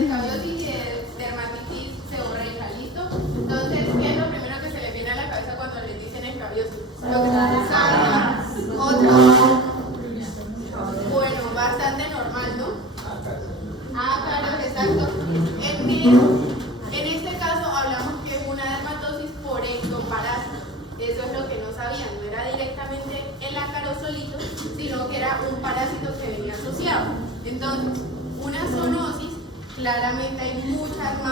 escabiosis y de dermatitis seborreica, ¿listo? Entonces, ¿qué es lo primero que se le viene a la cabeza cuando les dicen escabiosis? Sarna. Otro. Bueno, bastante normal, ¿no? Ácaros, exacto. En este caso hablamos que es una dermatosis por ectoparásito. Eso es lo que no sabían, no era directamente el ácaro solito, sino que era un parásito que venía asociado. Entonces, una zoonosis, claramente hay muchas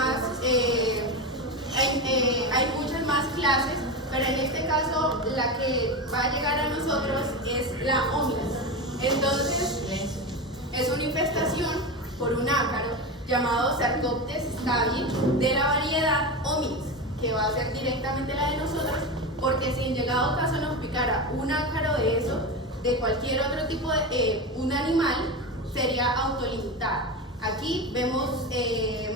más clases, pero en este caso la que va a llegar a nosotros es la hominis. Entonces, es una infestación por un ácaro llamado Sarcoptes stabiae de la variedad hominis, que va a ser directamente la de nosotros, porque si en llegado caso nos picara un ácaro de eso, de cualquier otro tipo de un animal, sería autolimitada. Aquí vemos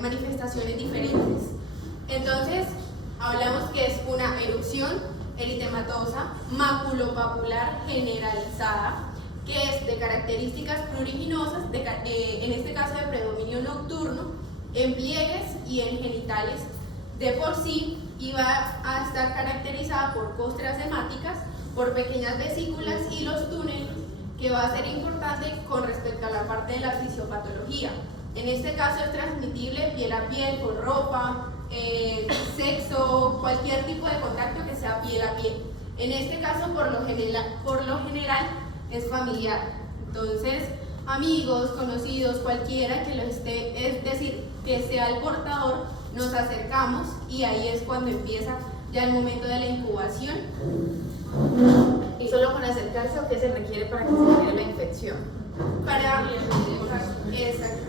manifestaciones diferentes. Entonces, hablamos que es una erupción eritematosa maculopapular generalizada, que es de características pruriginosas, en este caso de predominio nocturno, en pliegues y en genitales de por sí, y va a estar caracterizada por costras hemáticas, por pequeñas vesículas y los túneles, que va a ser importante con respecto a la parte de la fisiopatología. En este caso es transmitible piel a piel, con ropa, sexo, cualquier tipo de contacto que sea piel a piel. En este caso, por lo general es familiar. Entonces, amigos, conocidos, cualquiera que lo esté, es decir, que sea el portador, nos acercamos y ahí es cuando empieza ya el momento de la incubación. ¿Y solo con acercarse o qué se requiere para que se genere la infección? Para... Exacto.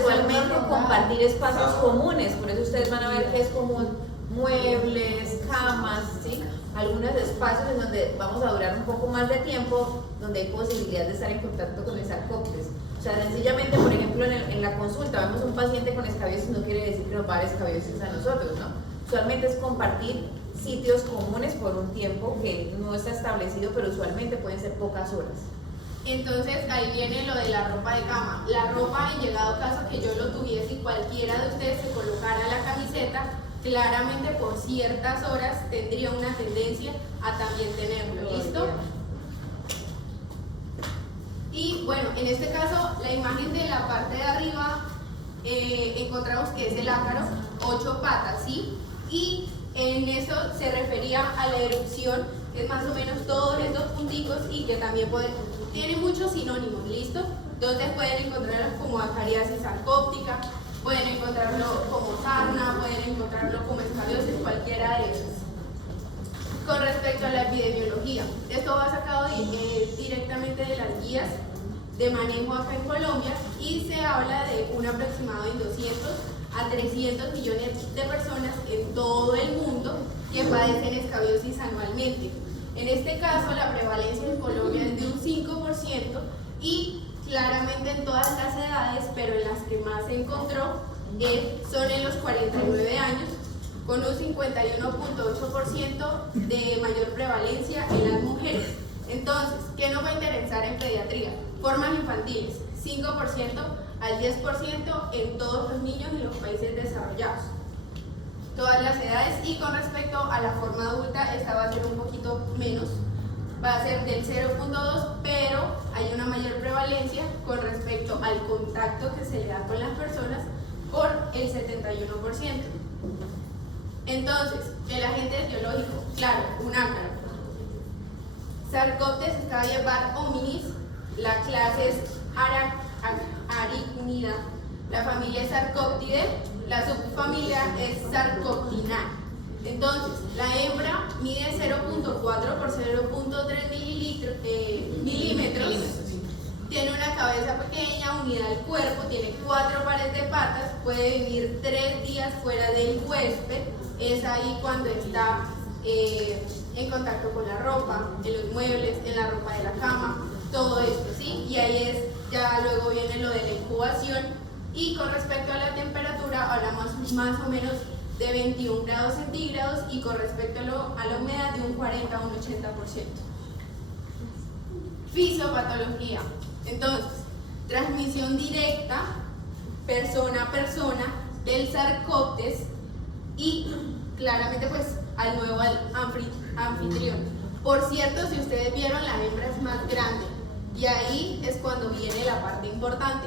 Usualmente compartir espacios comunes, por eso ustedes van a ver que es común muebles, camas, ¿sí? Algunos espacios en donde vamos a durar un poco más de tiempo, donde hay posibilidad de estar en contacto con el Sarcoptes. O sea, sencillamente, por ejemplo, en la consulta vemos un paciente con escabiosis, no quiere decir que nos va a dar escabiosis a nosotros, ¿no? Usualmente es compartir sitios comunes por un tiempo que no está establecido, pero usualmente pueden ser pocas horas. Entonces ahí viene lo de la ropa de cama. La ropa, en llegado caso que yo lo tuviese y cualquiera de ustedes se colocara la camiseta, claramente por ciertas horas tendría una tendencia a también tenerlo, ¿listo? Y bueno, en este caso, la imagen de la parte de arriba, encontramos que es el ácaro, 8 patas, ¿sí? Y en eso se refería a la erupción, que es más o menos todos estos punticos y que también tiene muchos sinónimos, ¿listo? Entonces pueden encontrarlo como acariasis sarcóptica, pueden encontrarlo como sarna, pueden encontrarlo como escabiosis, cualquiera de esos. Con respecto a la epidemiología, esto va sacado directamente de las guías de manejo acá en Colombia y se habla de un aproximado de 200 a 300 millones de personas en todo el mundo que padecen escabiosis anualmente. En este caso, la prevalencia en Colombia es de un 5% y claramente en todas las edades, pero en las que más se encontró son en los 49 años, con un 51.8% de mayor prevalencia en las mujeres. Entonces, ¿qué nos va a interesar en pediatría? Formas infantiles, 5% al 10% en todos los niños en los países desarrollados. Todas las edades, y con respecto a la forma adulta, esta va a ser un poquito menos, va a ser del 0.2, pero hay una mayor prevalencia con respecto al contacto que se le da con las personas por el 71%. Entonces, el agente etiológico, claro, un ácaro. Sarcoptes stabiae var hominis, la clase es Arachnida, la familia es Sarcoptidae, la subfamilia es Sarcoptinae. Entonces, la hembra mide 0.4 por 0.3 milímetros, tiene una cabeza pequeña, unida al cuerpo, tiene 4 pares de patas, puede vivir 3 días fuera del huésped, es ahí cuando está en contacto con la ropa, en los muebles, en la ropa de la cama, todo esto, ¿sí? Y ahí es, ya luego viene lo de la incubación, y con respecto a la temperatura hablamos más o menos de 21 grados centígrados y con respecto a la humedad de un 40 a un 80%. Fisiopatología. Entonces, transmisión directa, persona a persona, del Sarcoptes y claramente pues al nuevo anfitrión. Por cierto, si ustedes vieron, la hembra es más grande y ahí es cuando viene la parte importante.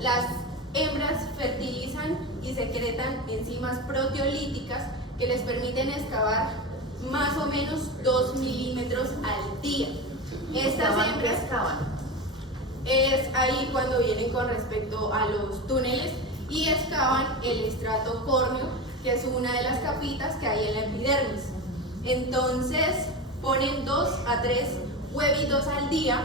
Las hembras fertilizan y secretan enzimas proteolíticas que les permiten excavar más o menos 2 milímetros al día. Estas hembras es ahí cuando vienen con respecto a los túneles y excavan el estrato córneo, que es una de las capitas que hay en la epidermis. Entonces ponen 2 a 3 huevitos al día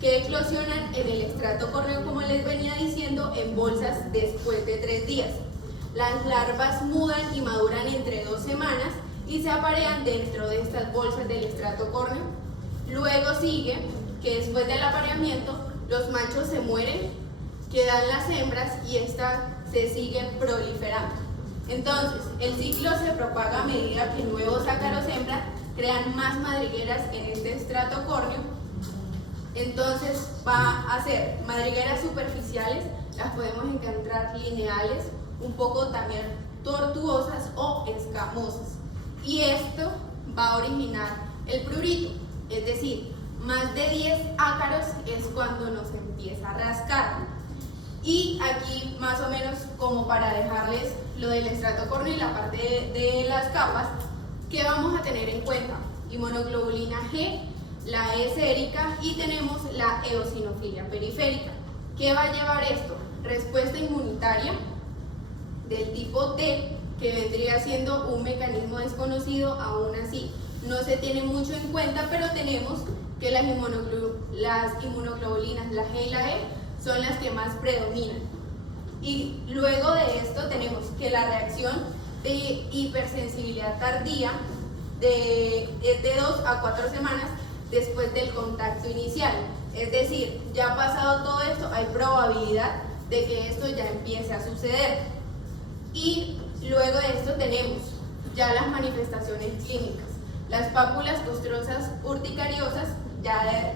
que eclosionan en el estrato córneo, como les venía diciendo, en bolsas después de 3 días. Las larvas mudan y maduran entre 2 semanas y se aparean dentro de estas bolsas del estrato córneo. Luego sigue que después del apareamiento los machos se mueren, quedan las hembras y estas se siguen proliferando. Entonces, el ciclo se propaga a medida que nuevos ácaros hembras crean más madrigueras en este estrato córneo. Entonces va a ser madrigueras superficiales, las podemos encontrar lineales, un poco también tortuosas o escamosas. Y esto va a originar el prurito, es decir, más de 10 ácaros es cuando nos empieza a rascar. Y aquí más o menos como para dejarles lo del estrato córneo y la parte de las capas, que vamos a tener en cuenta: inmunoglobulina G, la E sérica y tenemos la eosinofilia periférica. ¿Qué va a llevar esto? Respuesta inmunitaria del tipo T, que vendría siendo un mecanismo desconocido, aún así no se tiene mucho en cuenta, pero tenemos que las inmunoglobulinas, la G y la E, son las que más predominan. Y luego de esto tenemos que la reacción de hipersensibilidad tardía es de 2 a 4 semanas después del contacto inicial. Es decir, ya ha pasado todo esto, hay probabilidad de que esto ya empiece a suceder. Y luego de esto tenemos ya las manifestaciones clínicas. Las pápulas costrosas urticariosas, ya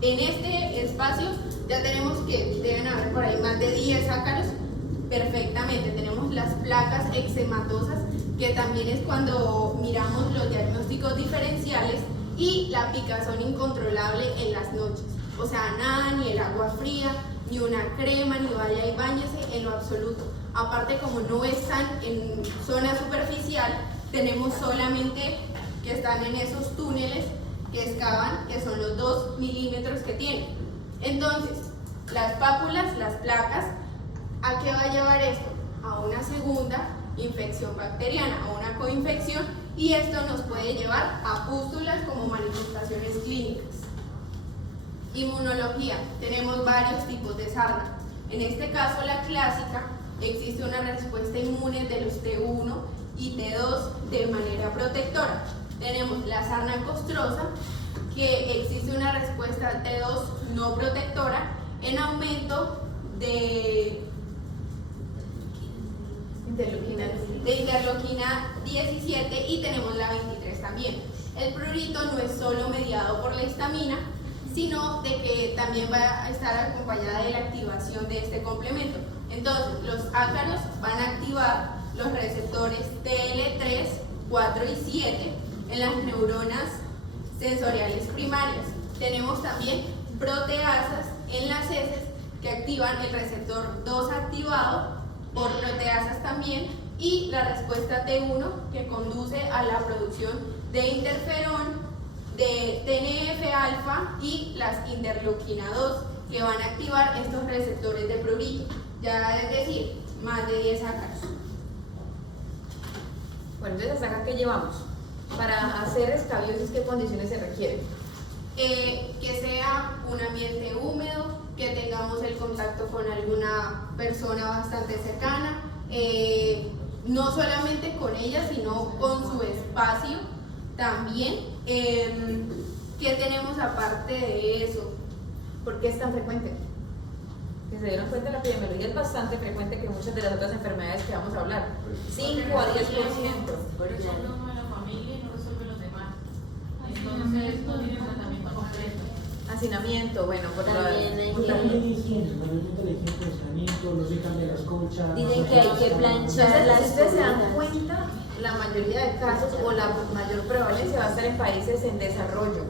en este espacio ya tenemos que deben haber por ahí más de 10 ácaros perfectamente. Tenemos las placas eczematosas, que también es cuando miramos los diagnósticos diferenciales, y la picazón incontrolable en las noches. O sea, nada, ni el agua fría, ni una crema, ni vaya y báñese en lo absoluto. Aparte, como no están en zona superficial, tenemos solamente que están en esos túneles que excavan, que son los 2 milímetros que tienen. Entonces, las pápulas, las placas, ¿a qué va a llevar esto? A una segunda infección bacteriana, a una coinfección, y esto nos puede llevar a pústulas como manifestaciones clínicas. Inmunología, tenemos varios tipos de sarna. En este caso, la clásica, existe una respuesta inmune de los T1 y T2 de manera protectora. Tenemos la sarna costrosa, que existe una respuesta T2 no protectora en aumento de interleuquina 17, y tenemos la 23 también. El prurito no es solo mediado por la histamina, sino de que también va a estar acompañada de la activación de este complemento. Entonces, los ácaros van a activar los receptores TL3, 4 y 7 en las neuronas sensoriales primarias. Tenemos también proteasas en las heces que activan el receptor 2 activado por proteasas también, y la respuesta T1 que conduce a la producción de interferón, de TNF-alfa y las interleuquina 2 que van a activar estos receptores de prurito. Ya es decir, más de 10 ácaros. Bueno, entonces hasta acá, ¿qué llevamos? Para hacer escabiosis, ¿qué condiciones se requieren? Que sea un ambiente húmedo, que tengamos el contacto con alguna persona bastante cercana, no solamente con ella, sino con su espacio también. ¿Qué tenemos aparte de eso? ¿Por qué es tan frecuente? Si se dieron cuenta, la epidemiología es bastante frecuente que muchas de las otras enfermedades que vamos a hablar. 5 a 10%. Resuelve uno de la familia y no resuelve los demás. Entonces no tiene tratamiento completo. Hacinamiento, bueno, por También hay por la- que- Manualmente la higiene de funcionamiento, los dejan de las colchas. Dicen que hay que planchar. Entonces, si ustedes se dan cosas. cuenta, la mayoría de casos o la mayor prevalencia va a estar en países en desarrollo.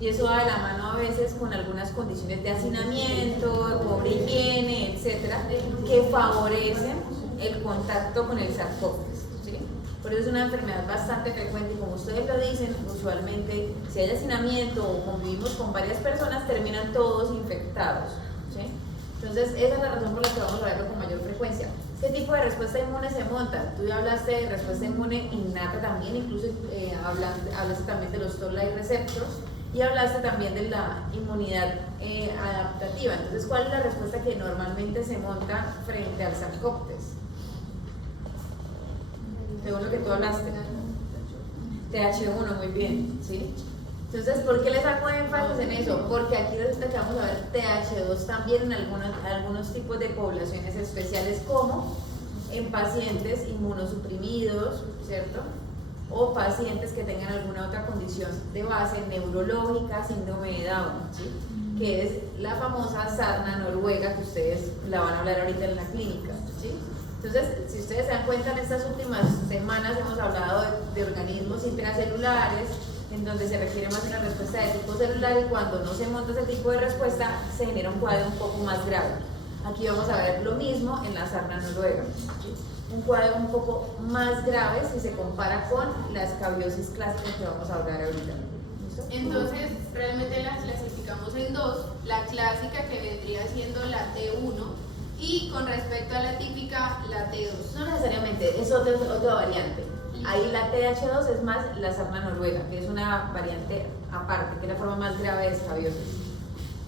Y eso va de la mano a veces con algunas condiciones de hacinamiento, pobre higiene, etcétera, que favorecen el contacto con el sarcófago. ¿Sí? Por eso es una enfermedad bastante frecuente y como ustedes lo dicen, usualmente si hay hacinamiento o convivimos con varias personas, terminan todos infectados. ¿Sí? Entonces, esa es la razón por la que vamos a verlo con mayor frecuencia. ¿Qué tipo de respuesta inmune se monta? Tú ya hablaste de respuesta inmune innata también, incluso hablaste también de los toll-like receptors y hablaste también de la inmunidad adaptativa. Entonces, ¿cuál es la respuesta que normalmente se monta frente al Sarcoptes? Según lo que tú hablaste. TH1, muy bien, ¿sí? Entonces, ¿por qué les hago énfasis en eso? Porque aquí resulta que vamos a ver TH2 también en algunos tipos de poblaciones especiales, como en pacientes inmunosuprimidos, ¿cierto? O pacientes que tengan alguna otra condición de base neurológica, síndrome de Down, ¿sí? Que es la famosa sarna noruega que ustedes la van a hablar ahorita en la clínica, ¿sí? Entonces, si ustedes se dan cuenta, en estas últimas semanas hemos hablado de organismos intracelulares, en donde se requiere más una respuesta de tipo celular y cuando no se monta ese tipo de respuesta se genera un cuadro un poco más grave. Aquí vamos a ver lo mismo en la sarna noruega, ¿sí? Un cuadro un poco más grave si se compara con la escabiosis clásica que vamos a hablar ahorita. ¿Listo? Entonces, realmente las clasificamos en dos, la clásica que vendría siendo la T1 y con respecto a la típica, la T2. No necesariamente, es otra variante. Ahí la TH2 es más la sarna noruega, que es una variante aparte, que es la forma más grave de escabiosis.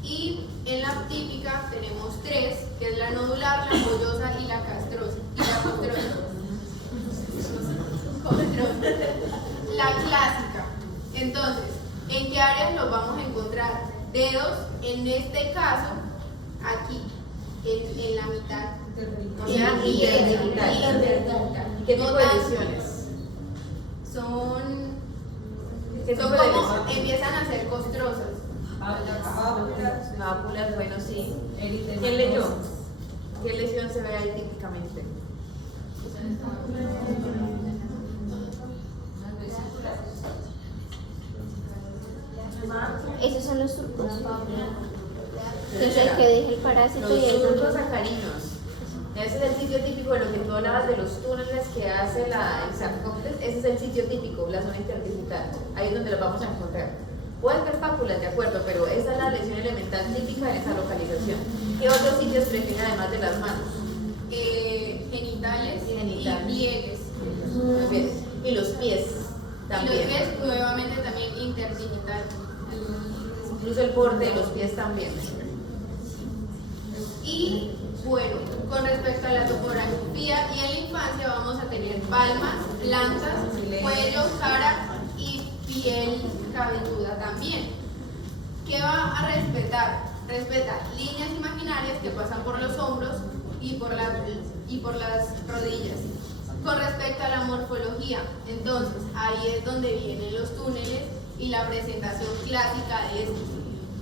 Y en la típica tenemos tres, que es la nodular, la pollosa y la castrosa. Y la castrosa. La clásica. Entonces, ¿en qué áreas los vamos a encontrar? Dedos, en este caso, aquí, en la mitad. O sea, interdigital. ¿Y qué tipo de lesiones? Son ¿Qué tipo como de lesiones? empiezan a ser costrosas. Máculas, bueno, sí. ¿Quién leyó? ¿Qué lesión se ve ahí típicamente? Esos son los surcos. Entonces el que deja el parásito Los y el surcos sacarinos. Ese es el sitio típico de lo que tú hablabas de los túneles que hace el Sarcoptes. Ese es el sitio típico, la zona interdigital. Ahí es donde los vamos a encontrar. Pueden ver pápulas, de acuerdo, pero esa es la lesión elemental típica en esa localización. ¿Qué otros sitios prefieren además de las manos? Genitales y Genitales. pliegues. Muy bien. Y los pies Y también. los pies nuevamente también interdigital. Incluso el borde de los pies también. Y bueno, con respecto a la topografía y en la infancia vamos a tener palmas, plantas, cuello, cara y piel cabelluda también. ¿Qué va a respetar? Respeta líneas imaginarias que pasan por los hombros y por las rodillas. Con respecto a la morfología, entonces ahí es donde vienen los túneles y la presentación clásica de estos.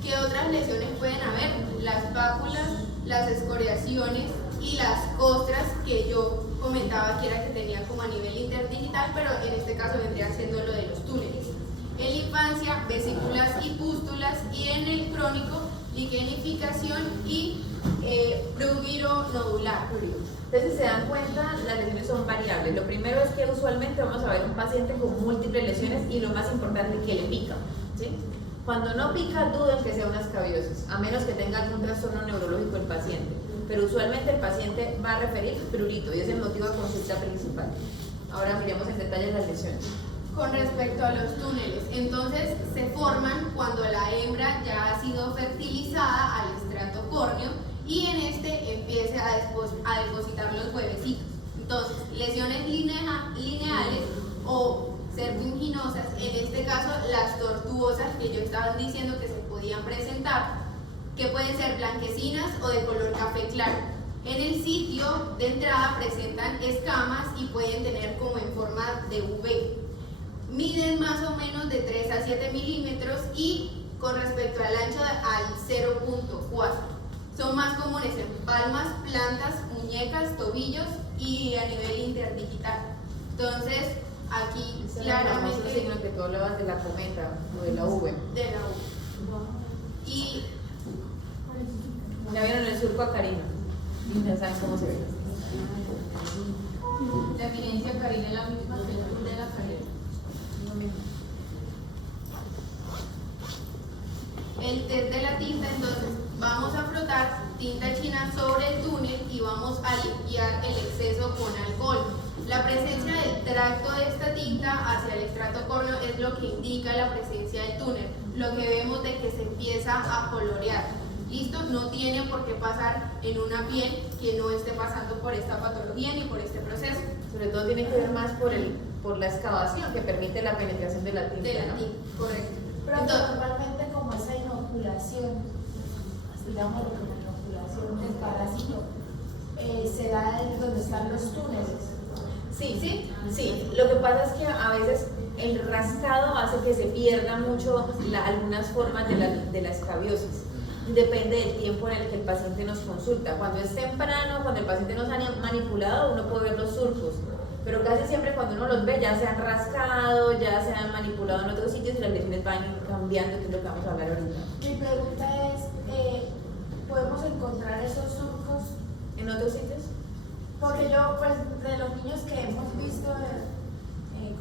¿Qué otras lesiones pueden haber? Las pápulas, las escoriaciones y las costras que yo comentaba que era que tenía como a nivel interdigital, pero en este caso vendría siendo lo de los túneles. En la infancia, vesículas y pústulas, y en el crónico, liquenificación y prurigiro nodular. Entonces, si se dan cuenta, las lesiones son variables. Lo primero es que usualmente vamos a ver un paciente con múltiples lesiones y lo más importante, que le pica, ¿sí? Cuando no pica, duden que sea una escabiosis, a menos que tenga algún trastorno neurológico el paciente. Pero usualmente el paciente va a referir prurito y es el motivo de consulta principal. Ahora miremos en detalle las lesiones. Con respecto a los túneles, entonces se forman cuando la hembra ya ha sido fertilizada al estrato córneo y en este empiece a depositar los huevecitos. Entonces, lesiones lineales o serpunginosas, en este caso las tortuosas que yo estaba diciendo que se podían presentar, que pueden ser blanquecinas o de color café claro. En el sitio de entrada presentan escamas y pueden tener como en forma de V. Miden más o menos de 3 a 7 milímetros y con respecto al ancho al 0.4. Son más comunes en palmas, plantas, muñecas, tobillos y a nivel interdigital. Entonces, aquí Ese claramente signo que tú hablabas de la cometa o de la V. de la U. Y Ya vieron el surco a Karina. Ya saben cómo se ve. La eminencia Karina es la misma que el tour de la Karina. Lo mismo. el test de la tinta, entonces vamos a frotar tinta china sobre el túnel y vamos a limpiar el exceso con alcohol. La presencia del tracto de esta tinta hacia el extracto córneo es lo que indica la presencia del túnel, lo que vemos de que se empieza a colorear. ¿Listo? No tiene por qué pasar en una piel que no esté pasando por esta patología ni por este proceso. Sobre todo tiene que ver más por la excavación que permite la penetración de la tinta. De la ¿no? tinta, correcto. Pero Entonces, normalmente como esa inoculación, digamos como inoculación del parásito, se da donde están los túneles. Sí. Lo que pasa es que a veces el rascado hace que se pierda mucho algunas formas de la escabiosis. Depende del tiempo en el que el paciente nos consulta. Cuando es temprano, cuando el paciente nos ha manipulado, uno puede ver los surcos. Pero casi siempre cuando uno los ve ya se han rascado, ya se han manipulado en otros sitios y las lesiones van cambiando, que es lo que vamos a hablar ahorita. Mi pregunta es, ¿podemos encontrar esos surcos? ¿En otros sitios? Porque yo, pues, de los niños que hemos visto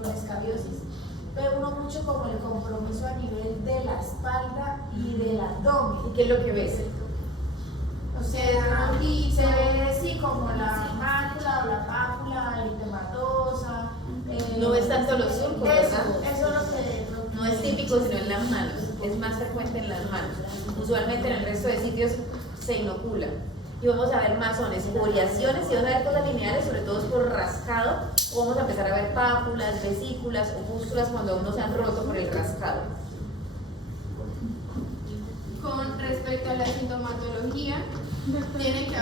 con escabiosis, veo uno mucho como el compromiso a nivel de la espalda y del abdomen. ¿Y qué es lo que ves? O sea, se ve así como la mácula o la pápula eritematosa. No ves tanto los surcos, ¿verdad? Eso es lo que... No es típico, sino en las manos. Es más frecuente en las manos. Usualmente en el resto de sitios se inocula. Y vamos a ver más son escoriaciones y vamos a ver cosas lineales, sobre todo por rascado. O vamos a empezar a ver pápulas, vesículas o pústulas cuando aún no se han roto por el rascado. con respecto a la sintomatología, tiene que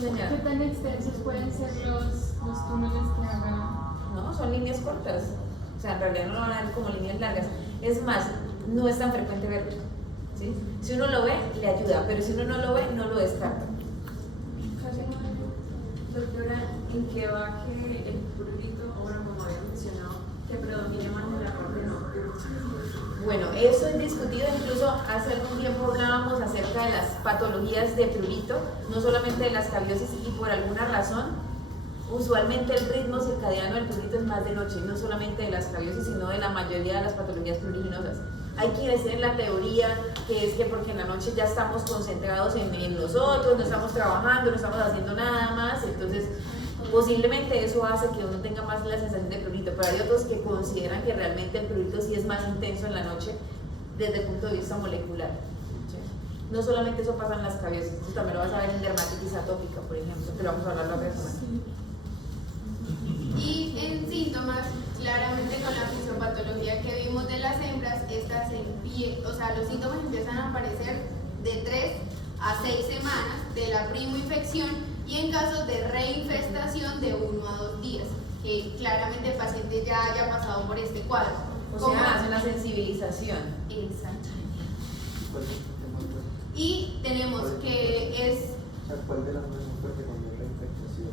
Señora. ¿Qué tan extensos pueden ser los túneles que hagan? No, son líneas cortas. O sea, en realidad no lo van a ver como líneas largas. Es más, no es tan frecuente verlo. ¿Sí? Si uno lo ve, le ayuda, pero si uno no lo ve, no lo descarta. Doctora, ¿en qué va que el prurito, ahora como había mencionado, que predomine más en la parte nocturna? Bueno, eso es discutido, incluso hace algún tiempo hablábamos acerca de las patologías de prurito, no solamente de la escabiosis, y por alguna razón, usualmente el ritmo circadiano del prurito es más de noche, no solamente de la escabiosis, sino de la mayoría de las patologías pruriginosas. Hay quienes tienen la teoría que es que porque en la noche ya estamos concentrados en nosotros, no estamos trabajando, no estamos haciendo nada más, entonces posiblemente eso hace que uno tenga más la sensación de prurito, pero hay otros que consideran que realmente el prurito sí es más intenso en la noche desde el punto de vista molecular. ¿Sí? No solamente eso pasa en las escabiosis, eso también lo vas a ver en dermatitis atópica, por ejemplo, que lo vamos a hablar la otra semana. Y en síntomas, claramente con la fisiopatología que vimos de las hembras, los síntomas empiezan a aparecer de 3 a 6 semanas de la primoinfección y en casos de reinfestación de 1 a 2 días, que claramente el paciente ya haya pasado por este cuadro. O sea, hace una sensibilización. Exacto. Y tenemos que es... ¿Cuál de las dos es más fuerte cuando es reinfectación?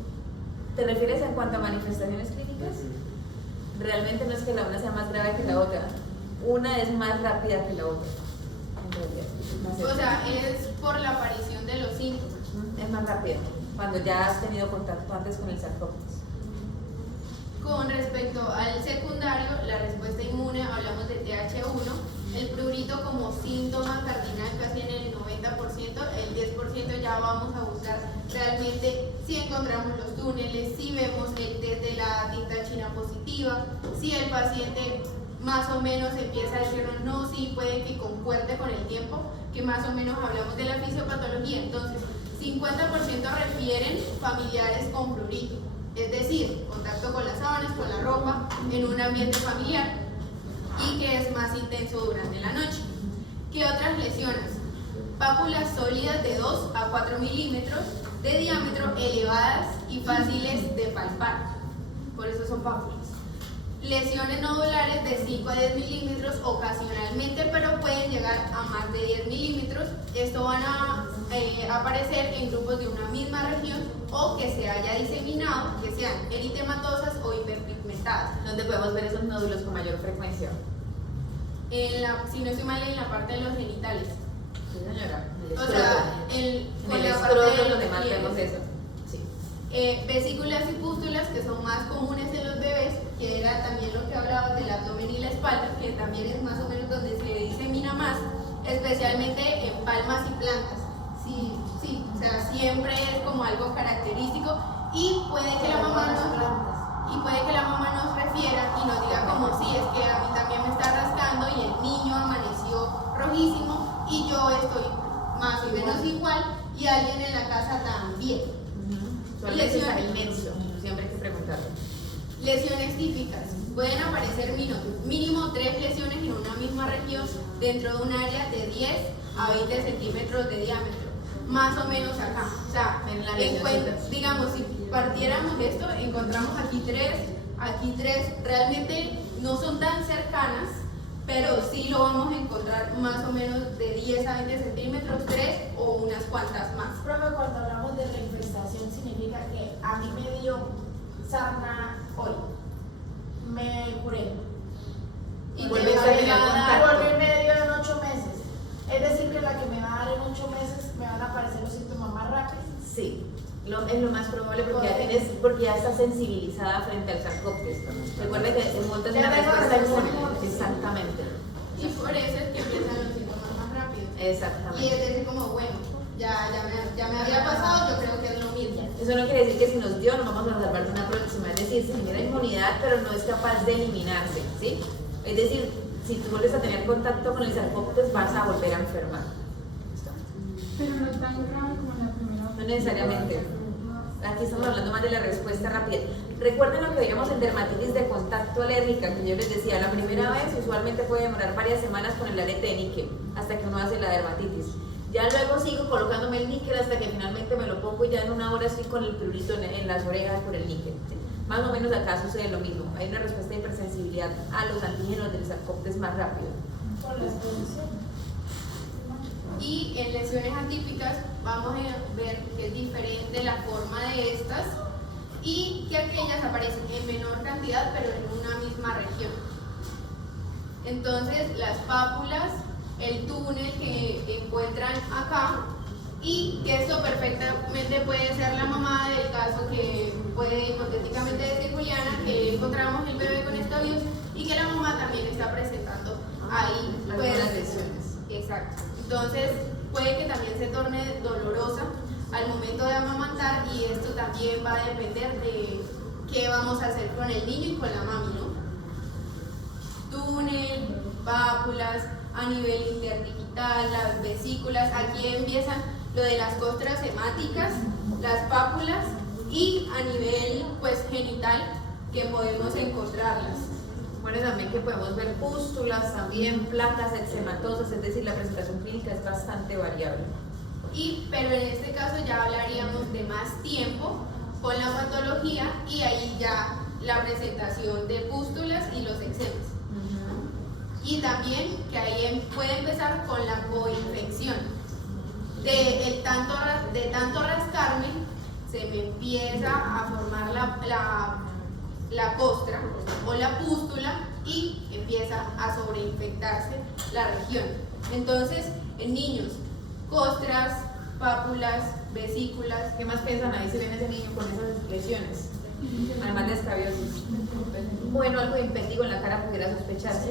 ¿Te refieres en cuanto a manifestaciones clínicas? Realmente no es que la una sea más grave que la otra. Una es más rápida que la otra. En realidad, es más O sea, es por la aparición de los síntomas. es más rápida, cuando ya has tenido contacto antes con el sarcópteris. Con respecto al secundario, la respuesta inmune, hablamos de TH1, el prurito como síntoma cardinal casi en el 90%, el 10% ya vamos a buscar realmente si encontramos los túneles, si vemos el test de la tinta china positiva, si el paciente más o menos empieza a decirnos no, sí, puede que concuerde con el tiempo, que más o menos hablamos de la fisiopatología. Entonces, 50% refieren familiares con prurito, es decir, contacto con las sábanas, con la ropa, en un ambiente familiar y que es más intenso durante la noche. ¿Qué otras lesiones? Pápulas sólidas de 2 a 4 milímetros de diámetro, elevadas y fáciles de palpar, por eso son pápulas. lesiones nodulares de 5 a 10 milímetros ocasionalmente, pero pueden llegar a más de 10 milímetros. Esto van a aparecer en grupos de una misma región o que se haya diseminado, que sean eritematosas o hiperpigmentadas. ¿Dónde podemos ver esos nódulos con mayor frecuencia? Si no estoy mal, en la parte de los genitales. Sí, señora. O sea, en con el la parte escroto, de los demás piel. vemos eso. Sí. Vesículas y pústulas, que son más comunes en los bebés, que era también lo que hablaba del abdomen y la espalda, que también es más o menos donde se disemina más, especialmente en palmas y plantas. Sí, sí, o sea, siempre es como algo característico y puede que la mamá nos refiera y nos diga como sí, es que a mí también me está rascando y el niño amaneció rojísimo y yo estoy más o menos igual y alguien en la casa también. Usualmente está inmenso, siempre hay que preguntarlo. Lesiones típicas. Pueden aparecer mínimo 3 lesiones en una misma región dentro de un área de 10 a 20 centímetros de diámetro. Más o menos acá. O sea, En la lesioncita. digamos, si partiéramos esto, encontramos aquí tres. Realmente no son tan cercanas, pero sí lo vamos a encontrar más o menos de 10 a 20 centímetros, 3 o unas cuantas más. Profe, cuando hablamos de reinfestación significa que a mí me dio sarna hoy, me curé Y Vuelves te a va tener a dar- contacto. volví me dio en 8 meses. Es decir, que la que me va a dar en 8 meses me van a aparecer los síntomas más rápidos. Sí, es lo más probable porque ya está sensibilizada frente al sarcóptes. Recuerda que el monte es Ya una tengo respuesta respuesta inmune. inmune. Exactamente. Y por eso es que empiezan los síntomas más rápido. Y es Exactamente. decir, como, bueno, ya me había pasado, yo creo que es lo mismo. Eso no quiere decir que si nos dio, nos vamos a salvar de una próxima. Es decir, se genera inmunidad, pero no es capaz de eliminarse. ¿Sí? Es decir, si tú vuelves a tener contacto con el sarcóptes, vas a volver a enfermar. ¿Listo? Pero no tan grave como la primera No necesariamente. Aquí estamos hablando más de la respuesta rápida. Recuerden lo que veíamos en dermatitis de contacto alérgica, que yo les decía, la primera vez usualmente puede demorar varias semanas con el arete de níquel, hasta que uno hace la dermatitis. Ya luego sigo colocándome el níquel hasta que finalmente me lo pongo y ya en una hora estoy con el prurito en las orejas por el níquel. ¿Sí? Más o menos acá sucede lo mismo. Hay una respuesta de hipersensibilidad a los antígenos del sarcóptes más rápido. Por la exposición. Y en lesiones atípicas vamos a ver que es diferente la forma de estas y que aquellas aparecen en menor cantidad pero en una misma región. Entonces las pápulas, el túnel que encuentran acá y que esto perfectamente puede ser la mamá del caso que puede hipotéticamente decir Juliana que encontramos el bebé con escabiosis y que la mamá también está presentando ahí Algunas lesiones. Exacto. Entonces puede que también se torne dolorosa al momento de amamantar y esto también va a depender de qué vamos a hacer con el niño y con la mami, ¿no? Túnel, pápulas, a nivel interdigital, las vesículas, aquí empiezan lo de las costras hemáticas, las pápulas y a nivel pues genital que podemos encontrarlas. Bueno, también que podemos ver pústulas, también placas eczematosas, es decir, la presentación clínica es bastante variable. Pero en este caso ya hablaríamos de más tiempo con la patología y ahí ya la presentación de pústulas y los eczemas. Y también que ahí puede empezar con la coinfección. De tanto rascarme, se me empieza a formar la costra o la pústula y empieza a sobreinfectarse la región. Entonces, en niños, costras, pápulas, vesículas. ¿Qué más piensan ahí si ven ese niño con esas lesiones? Además de escabiosis. Bueno, algo de impétigo en la cara pudiera sospecharse.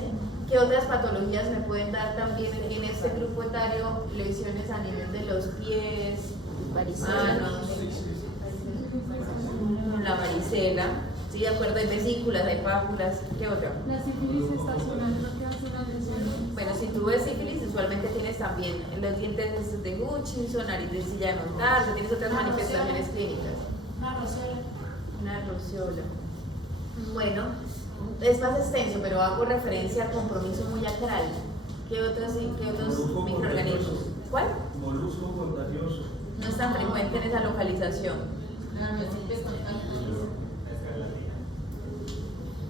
¿Qué otras patologías me pueden dar también en este grupo etario? Lesiones a nivel de los pies, manos, la varicela. Sí, de acuerdo, hay vesículas, hay pápulas. ¿Qué otra? La sífilis estacional es lo que hace la lesión. Bueno, si tú ves sífilis, usualmente tienes también los dientes de Hutchinson, nariz de silla de montar, tienes otras manifestaciones clínicas. Una roceola. Una roceola. Bueno, es más extenso, pero hago referencia al compromiso muy acral. ¿Qué otros microorganismos? ¿Cuál? Molusco contagioso. No es tan frecuente en esa localización.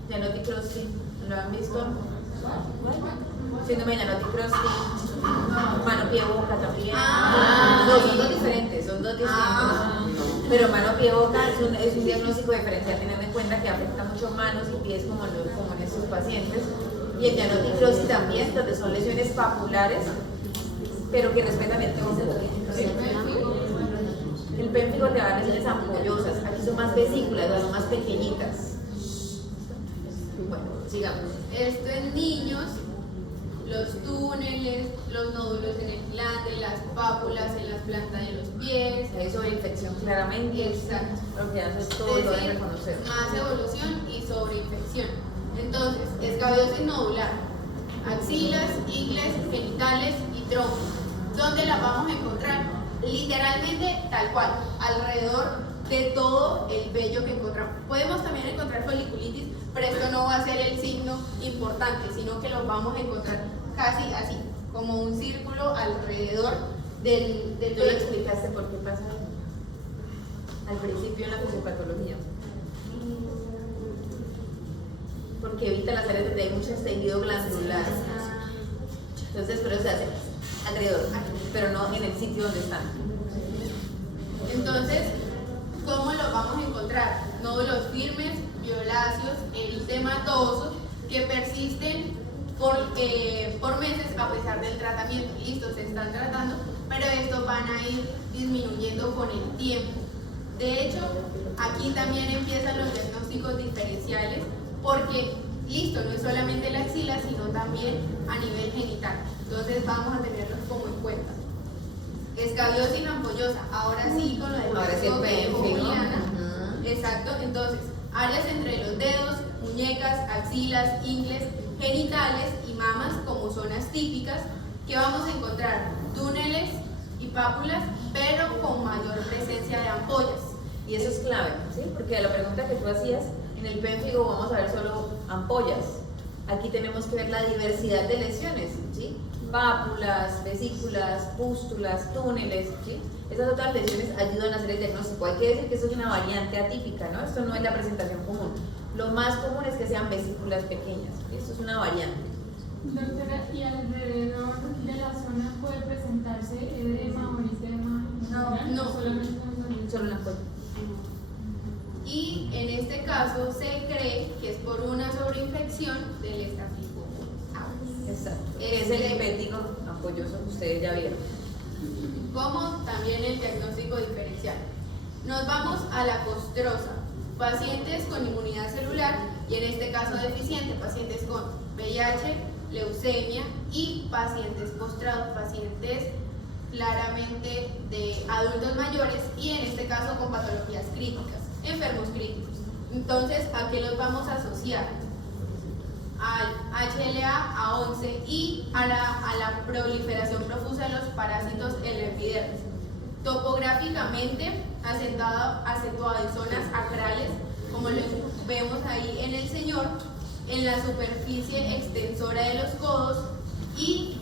Cianotic Crosty, ¿lo han visto? Síndrome de Janotti Crosty, mano, pie, boca también. No, son dos diferentes, Pero mano, pie, boca es un diagnóstico diferencial teniendo en cuenta que afecta mucho manos y pies como en estos pacientes. Y el Janotti Crosty también, donde son lesiones papulares, pero que respetan el tronco. ¿Sí? El pénfigo te va a dar lesiones ampollosas, aquí son más vesículas, son más pequeñitas. Bueno, sigamos. Esto en niños, los túneles, los nódulos en el glande, las pápulas en las plantas de los pies. Hay sobreinfección claramente. Exacto. Lo que hace es todo Es lo de decir, reconocer. más evolución y sobreinfección. Entonces, escabiosis nodular, axilas, ingles, genitales y tronco. ¿Dónde las vamos a encontrar? Literalmente tal cual, alrededor de todo el vello que encontramos. Podemos también encontrar foliculitis, pero esto no va a ser el signo importante, sino que lo vamos a encontrar casi así, como un círculo alrededor del Tú lo vello. explicaste por qué pasa al principio en la fisiopatología. Porque evita las áreas donde hay mucho tejido glandular. Entonces, pero se hace alrededor, pero no en el sitio donde están. Entonces, ¿cómo los vamos a encontrar? Nódulos firmes, violáceos, eritematosos, que persisten por meses a pesar del tratamiento. Listo, se están tratando, pero estos van a ir disminuyendo con el tiempo. De hecho, aquí también empiezan los diagnósticos diferenciales, porque, listo, no es solamente la axila, sino también a nivel genital. Entonces vamos a tenerlos como en cuenta. Escabiosis ampollosa, ahora sí con lo de Ahora sí el pénfigo. Juliana. Exacto, entonces, áreas entre los dedos, muñecas, axilas, ingles, genitales y mamas como zonas típicas que vamos a encontrar túneles y pápulas, pero con mayor presencia de ampollas. Y eso es clave, ¿sí? Porque la pregunta que tú hacías, en el pénfigo vamos a ver solo ampollas. Aquí tenemos que ver la diversidad de lesiones, ¿sí? Pápulas, vesículas, pústulas, túneles, ¿sí? Esas otras lesiones ayudan a hacer el diagnóstico. Hay que decir que esto es una variante atípica, ¿no? Esto no es la presentación común. Lo más común es que sean vesículas pequeñas, ¿sí? Esto es una variante. Doctora, ¿y alrededor de la zona puede presentarse edema o eritema? No. Solamente en Solo una ampolla. Y en este caso se cree que es por una sobreinfección del estafilococcus aureus. Exacto. Es el impético ampolloso que ustedes ya vieron. Como también el diagnóstico diferencial. Nos vamos a la costrosa, pacientes con inmunidad celular y en este caso deficiente, pacientes con VIH, leucemia y pacientes postrados, pacientes claramente de adultos mayores y en este caso con patologías críticas, enfermos críticos. Entonces, ¿a qué los vamos a asociar? Al HLA, A11 y a la proliferación profusa de los parásitos en la epidermis. Topográficamente acentuado en zonas acrales, como lo vemos ahí en el señor, en la superficie extensora de los codos y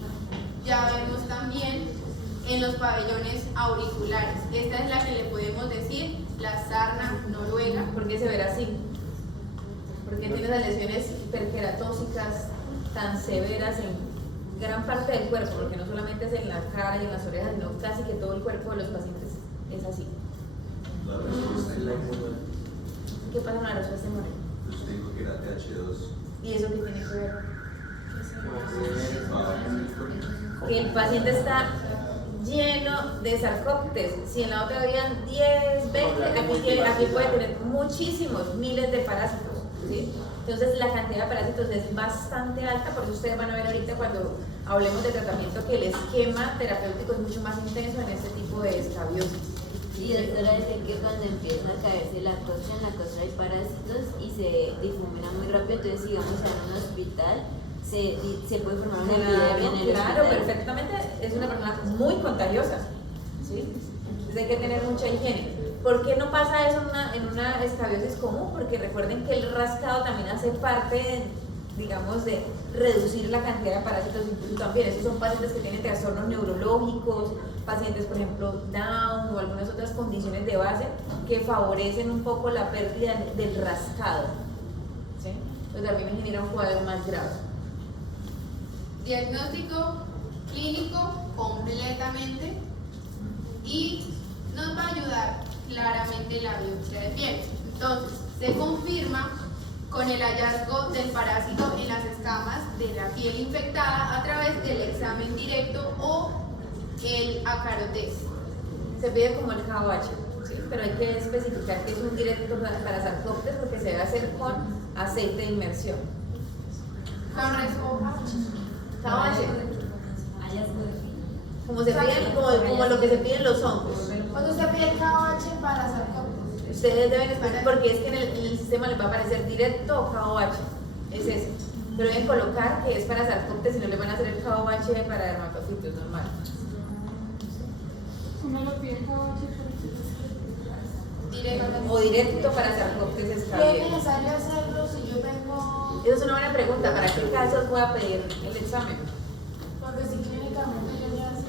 ya vemos también en los pabellones auriculares. Esta es la que le podemos decir la sarna noruega. ¿Por qué se verá así? Porque tiene las lesiones hiperqueratóxicas tan severas en gran parte del cuerpo, porque no solamente es en la cara y en las orejas, sino casi que todo el cuerpo de los pacientes es así. La respuesta es la inmunidad. ¿Qué pasa con la respuesta inmune? Usted dijo que era TH2. ¿Y eso qué tiene que ver? Ah, Que el paciente está lleno de sarcóptes. Si en la otra habían 10, 20, aquí puede tener muchísimos, miles de parásitos, ¿sí? Entonces la cantidad de parásitos es bastante alta, por eso ustedes van a ver ahorita cuando hablemos de tratamiento que el esquema terapéutico es mucho más intenso en este tipo de escabiosis. Y doctora, dice que cuando empieza a caerse la costra hay parásitos y se difumina muy rápido, entonces si vamos a un hospital, se puede formar una epidemia en el Claro, hospital. perfectamente, es una enfermedad muy contagiosa, ¿sí? Entonces hay que tener mucha higiene. ¿Por qué no pasa eso en una escabiosis común? Porque recuerden que el rascado también hace parte, digamos, de reducir la cantidad de parásitos incluso también. Esos son pacientes que tienen trastornos neurológicos, pacientes, por ejemplo, Down o algunas otras condiciones de base que favorecen un poco la pérdida del rascado, ¿sí? pues a mí me genera un cuadro más grave. Diagnóstico clínico completamente y nos va a ayudar claramente la biopsia de piel. Entonces, se confirma con el hallazgo del parásito en las escamas de la piel infectada a través del examen directo o el acarotest. Se pide como el KOH, ¿sí? Pero hay que especificar que es un directo para Sarcoptes porque se debe hacer con aceite de inmersión. Con KOH, Hallazgo de como se piden, como lo que se piden los hongos. Cuando usted pide el KOH para sarcópteros, Ustedes deben esperar porque es que en el sistema les va a aparecer directo o KOH, es ese. Pero deben colocar que es para Sarcoptes y no le van a hacer el KOH para dermatofitos normal. Uno lo pide cada 8 O directo para Sarcoptes está ¿qué es bien. necesario hacerlo si yo tengo, Esa es una buena pregunta. ¿Para qué casos voy a pedir el examen? porque si clínicamente yo ya sé?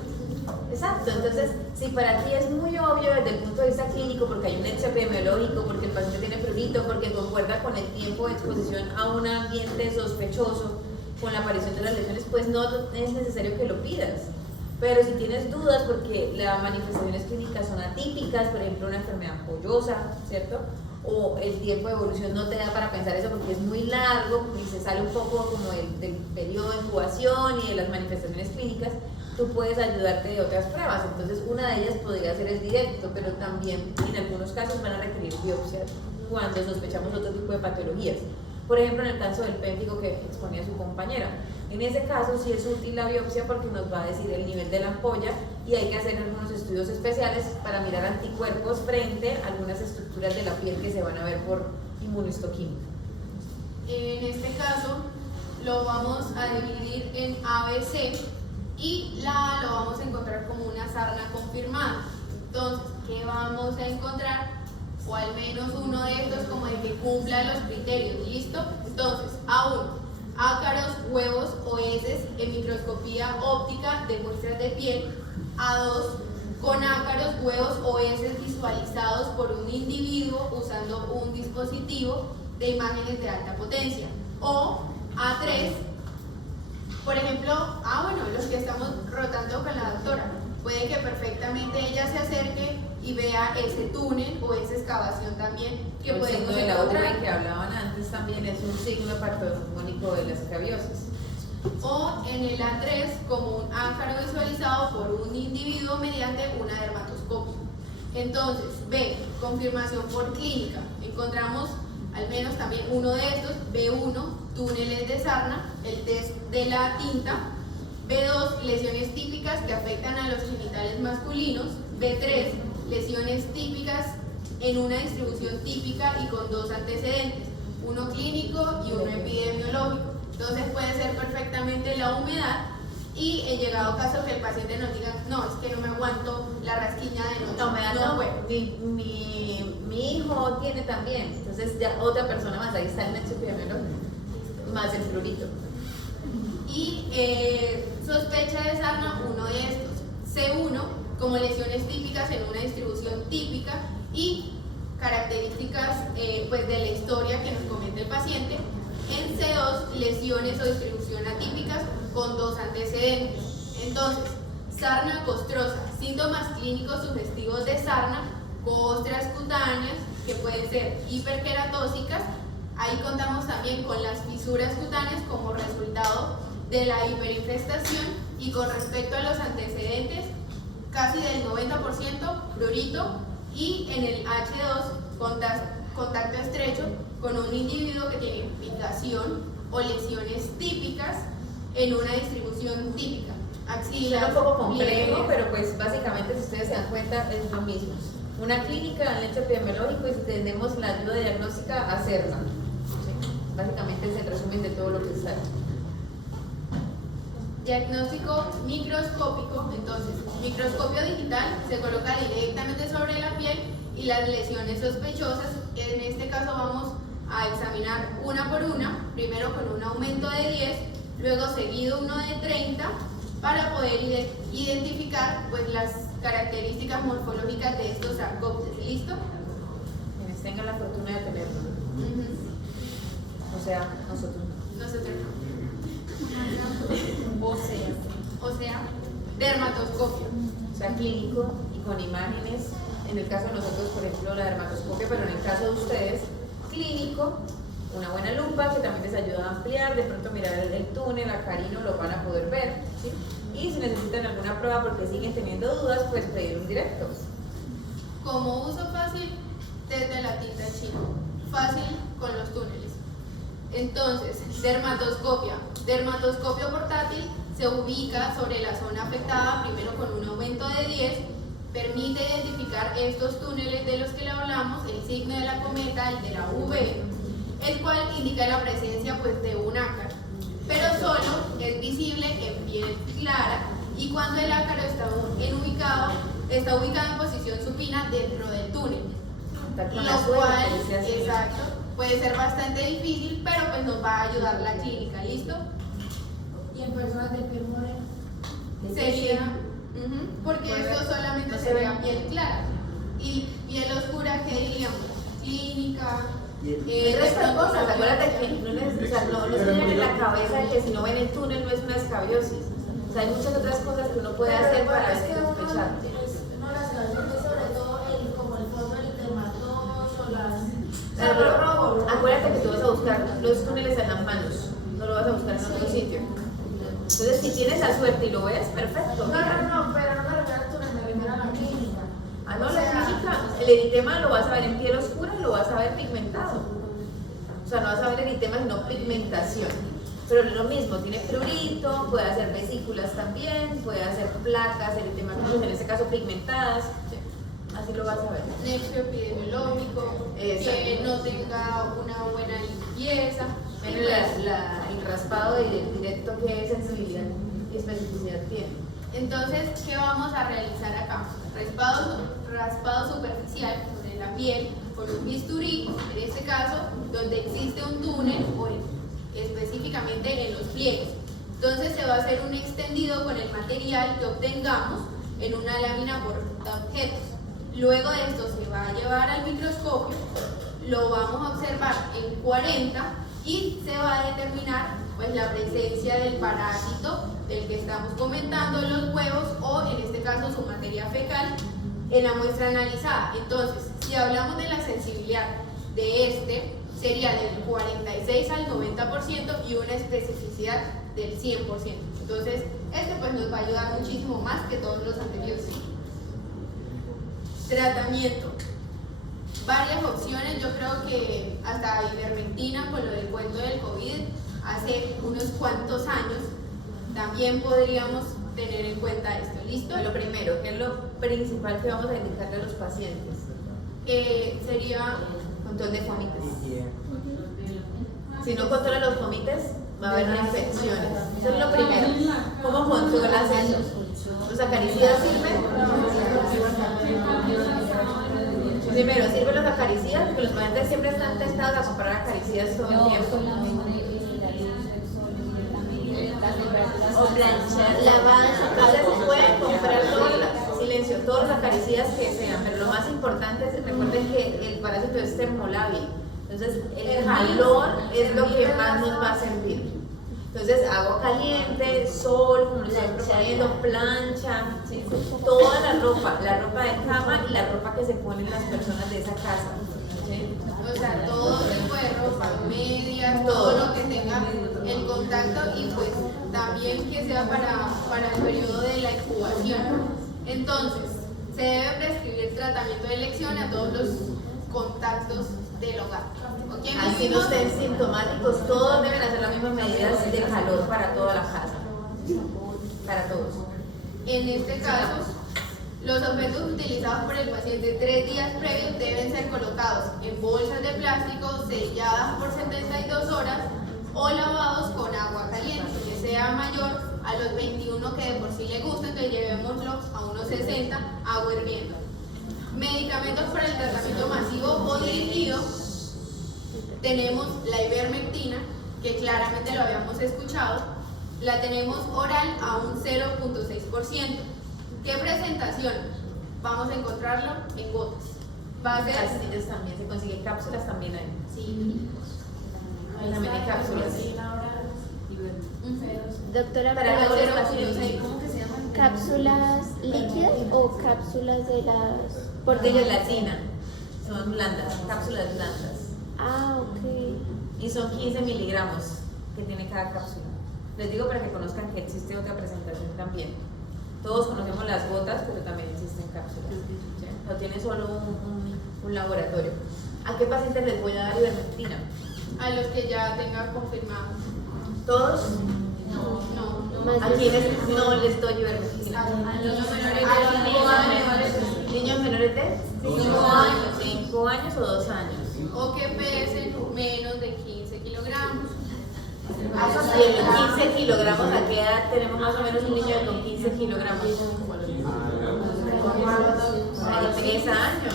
Exacto, entonces, si para ti es muy obvio desde el punto de vista clínico, porque hay un hecho epidemiológico, porque el paciente tiene prurito, porque concuerda con el tiempo de exposición a un ambiente sospechoso, con la aparición de las lesiones, pues no es necesario que lo pidas. Pero si tienes dudas, porque las manifestaciones clínicas son atípicas, por ejemplo, una enfermedad pollosa, ¿cierto? O el tiempo de evolución no te da para pensar eso porque es muy largo y se sale un poco como del periodo de incubación y de las manifestaciones clínicas, tú puedes ayudarte de otras pruebas. Entonces, una de ellas podría ser el directo, pero también en algunos casos van a requerir biopsias cuando sospechamos otro tipo de patologías. Por ejemplo, en el caso del péptico que exponía su compañera. En ese caso sí es útil la biopsia porque nos va a decir el nivel de la ampolla y hay que hacer algunos estudios especiales para mirar anticuerpos frente a algunas estructuras de la piel que se van a ver por inmunohistoquímica. En este caso lo vamos a dividir en ABC y lo vamos a encontrar como una sarna confirmada. Entonces, ¿qué vamos a encontrar? O al menos uno de estos como el que cumpla los criterios, ¿listo? Entonces, A1, ácaros, huevos o heces en microscopía óptica de muestras de piel. A2, con ácaros, huevos o heces visualizados por un individuo usando un dispositivo de imágenes de alta potencia. O A3, por ejemplo, los que estamos rotando con la doctora, puede que perfectamente ella se acerque y vea ese túnel o esa excavación también que El signo podemos de la encontrar. V que hablaban antes también es un signo patognomónico de la escabiosis. O en el A3 como un ácaro visualizado por un individuo mediante una dermatoscopia. Entonces, B, confirmación por clínica. Encontramos al menos también uno de estos, B1, túneles de sarna, el test de la tinta. B2, lesiones típicas que afectan a los genitales masculinos. B3, lesiones típicas en una distribución típica y con dos antecedentes, uno clínico y uno epidemiológico. Entonces puede ser perfectamente la humedad y en llegado caso que el paciente nos diga, no, es que no me aguanto la rasquiña de noche. La humedad no, puedo. mi hijo tiene también, entonces ya otra persona más, ahí está el nexo epidemiológico, más el prurito. Y sospecha de sarna, uno de estos. C1, como lesiones típicas en una distribución típica y características pues de la historia que nos comenta el paciente. En C2, lesiones o distribución atípicas con dos antecedentes. Entonces, sarna costrosa, síntomas clínicos sugestivos de sarna, costras cutáneas que pueden ser hiperqueratóxicas. Ahí contamos también con las fisuras cutáneas como resultado de la hiperinfestación y con respecto a los antecedentes, casi del 90% prurito y en el H2 contacto estrecho con un individuo que tiene picación o lesiones típicas en una distribución típica. Axilas, Es un poco complejo, pliegues. pero pues básicamente si ustedes se dan cuenta es lo mismo. Una clínica, el hecho epidemiológico y si tenemos la ayuda diagnóstica, hacerla. ¿Sí? Básicamente es el resumen de todo lo que está. Diagnóstico microscópico, entonces, microscopio digital se coloca directamente sobre la piel y las lesiones sospechosas, en este caso vamos a examinar una por una, primero con un aumento de 10, luego seguido uno de 30, para poder identificar pues, las características morfológicas de estos sarcópteros. ¿Listo? Quienes tengan la fortuna de tenerlo. O sea, nosotros no. Nosotros no. O O sea, dermatoscopio. sea, clínico y con imágenes. En el caso de nosotros, por ejemplo, la dermatoscopia, pero en el caso de ustedes, clínico, una buena lupa que también les ayuda a ampliar, de pronto mirar el túnel, acarino, lo van a poder ver, ¿sí? Y si necesitan alguna prueba porque siguen teniendo dudas, pues pedir un directo. Como uso fácil desde la tinta china, fácil con los túneles. Entonces, dermatoscopio portátil se ubica sobre la zona afectada, primero con un aumento de 10, permite identificar estos túneles de los que le hablamos, el signo de la cometa, el de la V, el cual indica la presencia pues, de un ácaro, pero solo es visible en piel clara y cuando el ácaro está ubicado en posición supina dentro del túnel, lo cual, exacto, puede ser bastante difícil, pero pues nos va a ayudar la clínica, ¿listo? Y en personas de piel morena. Sería, porque esto solamente sería piel clara y piel oscura, ¿qué diríamos? Clínica. El resto de cosas, acuérdate que no se tienen en la cabeza de que si no ven el túnel no es una escabiosis. O sea, hay muchas otras cosas que uno puede hacer para sospechar. No las escabiosis, sobre todo como el fondo del dermatoso, las... Claro, pero acuérdate que tú vas a buscar los túneles en las manos, no lo vas a buscar en otro sitio. Entonces, si tienes la suerte y lo ves, perfecto. No, pero no me refiero al túnel, me refiero a la clínica. Ah, no, la clínica, el eritema lo vas a ver en piel oscura y lo vas a ver pigmentado. O sea, no vas a ver eritema, sino pigmentación. Pero es lo mismo, tiene prurito, puede hacer vesículas también, puede hacer placas, eritemáticos, en este caso pigmentadas. Así lo vas a ver. Nexo epidemiológico, que no tenga una buena limpieza. Bueno, el raspado directo, ¿qué sensibilidad y especificidad tiene? Entonces, ¿qué vamos a realizar acá? Raspado superficial sobre la piel con un bisturí, en este caso, donde existe un túnel o específicamente en los pliegues. Entonces se va a hacer un extendido con el material que obtengamos en una lámina portaobjetos. Luego de esto se va a llevar al microscopio, lo vamos a observar en 40 y se va a determinar pues, la presencia del parásito del que estamos comentando en los huevos o en este caso su materia fecal en la muestra analizada. Entonces, si hablamos de la sensibilidad de este, sería del 46 al 90% y una especificidad del 100%. Entonces, este pues nos va a ayudar muchísimo más que todos los anteriores. Tratamiento. Varias opciones, yo creo que hasta ivermectina con lo del cuento del COVID hace unos cuantos años también podríamos tener en cuenta esto. ¿Listo? Lo primero, ¿qué es lo principal que vamos a indicarle a los pacientes? Sería Control de fomites. Si no controla los fomites, va a haber infecciones. Eso es lo primero. ¿Cómo controlas eso? ¿Los acaricidas sirven? Primero, sirven los acaricidas porque los pacientes siempre están tentados a comprar acaricidas todo el tiempo. O planchar, Entonces pueden comprar todos los acaricidas que sean, pero lo más importante es recuerden que el parásito es termolábil. Entonces el calor es lo que más nos va a servir. Entonces agua caliente, sol, como les estoy proponiendo, plancha, ¿sí? Toda la ropa de cama y la ropa que se ponen las personas de esa casa. ¿Sí? o sea, todo tipo de ropa, medias, todo lo que tenga el contacto y pues también que sea para el periodo de la incubación. Entonces, se debe prescribir tratamiento de elección a todos los contactos del hogar. ¿Okay? Así no estén sintomáticos, todos deben hacer las mismas medidas de calor para toda la casa. Para todos. En este caso, los objetos utilizados por el paciente 3 días previos deben ser colocados en bolsas de plástico selladas por 72 horas o lavados con agua caliente, que sea mayor a los 21 que de por sí le gusta, entonces llevémoslo a unos 60, agua hirviendo. Medicamentos para el tratamiento masivo o dirigido, tenemos la ivermectina, que claramente lo habíamos escuchado, la tenemos oral a un 0.6%. ¿Qué presentación? Vamos a encontrarlo en gotas. Va a ser, Pastillas también, se consiguen cápsulas también ahí. sí, También hay cápsulas. Doctora, Para ¿pero todos los pacientes. ¿Cómo que se llaman? cápsulas líquidas o cápsulas de las...? Porque gelatina, son blandas, cápsulas blandas. Ah, ok. Y son 15 miligramos que tiene cada cápsula. Les digo para que conozcan que existe otra presentación también. Todos conocemos las gotas, pero también existen cápsulas. ¿Sí? No tiene solo un laboratorio. ¿A qué pacientes les voy a dar ivermectina? A los que ya tengan confirmado. ¿Todos? No. Más ¿A quienes no les doy ivermectina? A los menores de 5 años. ¿Niños menores de 5 años. 5 años o 2 años? O que pesen menos de 15 kilogramos. Y en 15 kilogramos, ¿a qué edad tenemos más o menos un niño con 15 kilogramos? Hay 3 años,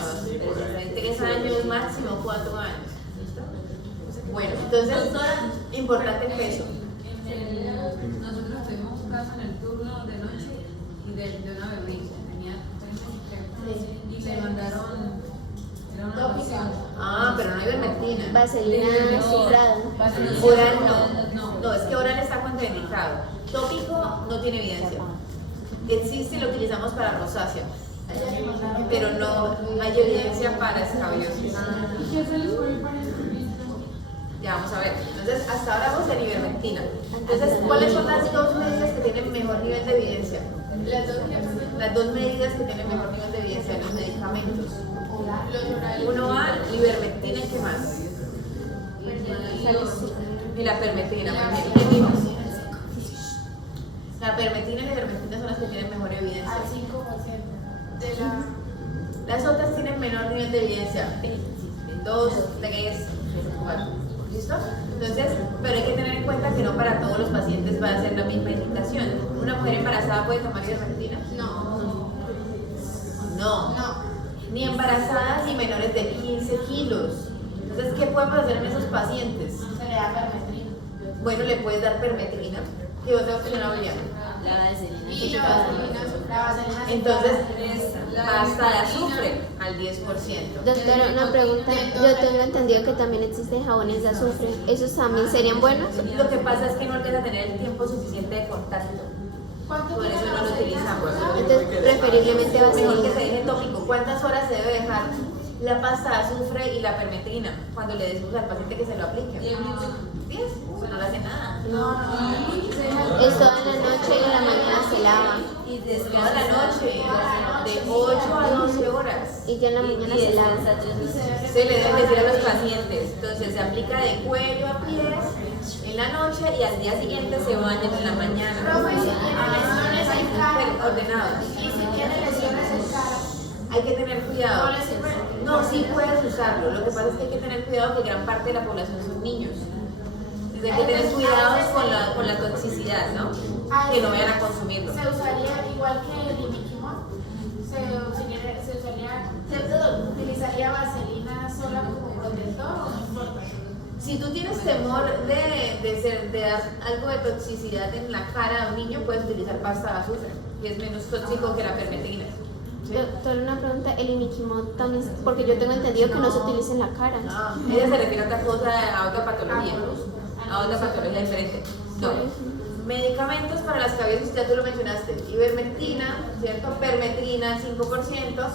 hay 3 años máximo, 4 años. ¿Listo? Bueno, entonces, importante el peso. Nosotros tuvimos un caso en el turno de noche y de una bebé que tenía 30 y le mandaron, era una loción. Ah, pero no hay ivermectina. Vaselina cifrada. Oral no. No, es que oral está contraindicado. Tópico no tiene evidencia. Existe y lo utilizamos para rosácea, pero no hay evidencia para escabiosis. ¿Qué se les puede para el público? Ya vamos a ver. Entonces, hasta ahora vamos en ivermectina. Entonces, ¿cuáles son las 2 medidas que tienen mejor nivel de evidencia? Las 2 medidas que tienen mejor nivel de evidencia, los medicamentos. Los orales. 1A, ivermectina, ¿y qué más? Y la permetrina. La permetrina y la ivermectina son las que tienen mejor evidencia. Al 5%. De la... Las otras tienen menor nivel de evidencia. 2, 3, 4. ¿Listo? Entonces, pero hay que tener en cuenta que no para todos los pacientes va a ser la misma indicación. ¿Una mujer embarazada puede tomar ivermectina? No. No. Ni embarazadas ni menores de 15 kilos. Entonces, ¿qué podemos hacer en esos pacientes? Se le da permetrina. Bueno, le puedes dar permetrina. ¿Qué otra opción habría? La vaselina. Y la vaselina azúcar. Entonces, pasta de azufre al 10%. Doctora, una pregunta. Yo tengo entendido que también existen jabones de azufre. ¿Esos también serían buenos? Lo que pasa es que no alcanza a tener el tiempo suficiente de contacto. Por eso no lo utilizamos. Entonces, preferiblemente Mejor que vaselina. se deje tópico. ¿Cuántas horas se debe dejar la pasta de azufre y la permetrina cuando le decimos al paciente que se lo aplique? 10 minutos. 10. Pues no le hace nada. Es toda la noche y en la mañana se lava. Y Toda la noche, de 8 a 12 horas. Y ya en la mañana se lava. Se le debe decir a los pacientes. Entonces se aplica de cuello a pies en la noche y al día siguiente se bañan en la mañana. Profe, si tiene lesiones en cara. Ordenados. Y si tiene lesiones en cara. Hay que tener cuidado. ¿No le sirve? No, sí puedes usarlo. Lo que pasa es que hay que tener cuidado que gran parte de la población son niños. Entonces hay que tener cuidado con la toxicidad, ¿no? Que no vayan a consumirlo. Se usaría igual que el imiquimol. Se utilizaría vaselina sola como protector o no importa. Si tú tienes temor de dar algo de toxicidad en la cara a un niño, puedes utilizar pasta de azufre, que es menos tóxico que la permetrina. ¿Sí? Doctora, una pregunta. El imiquimod también, porque yo tengo entendido que no se utiliza en la cara. No, ella se refiere a otra cosa, a otra patología, a otra patología diferente. No. Medicamentos para las escabiosis, ya tú lo mencionaste, ivermectina, ¿cierto? Permetrina, 5%,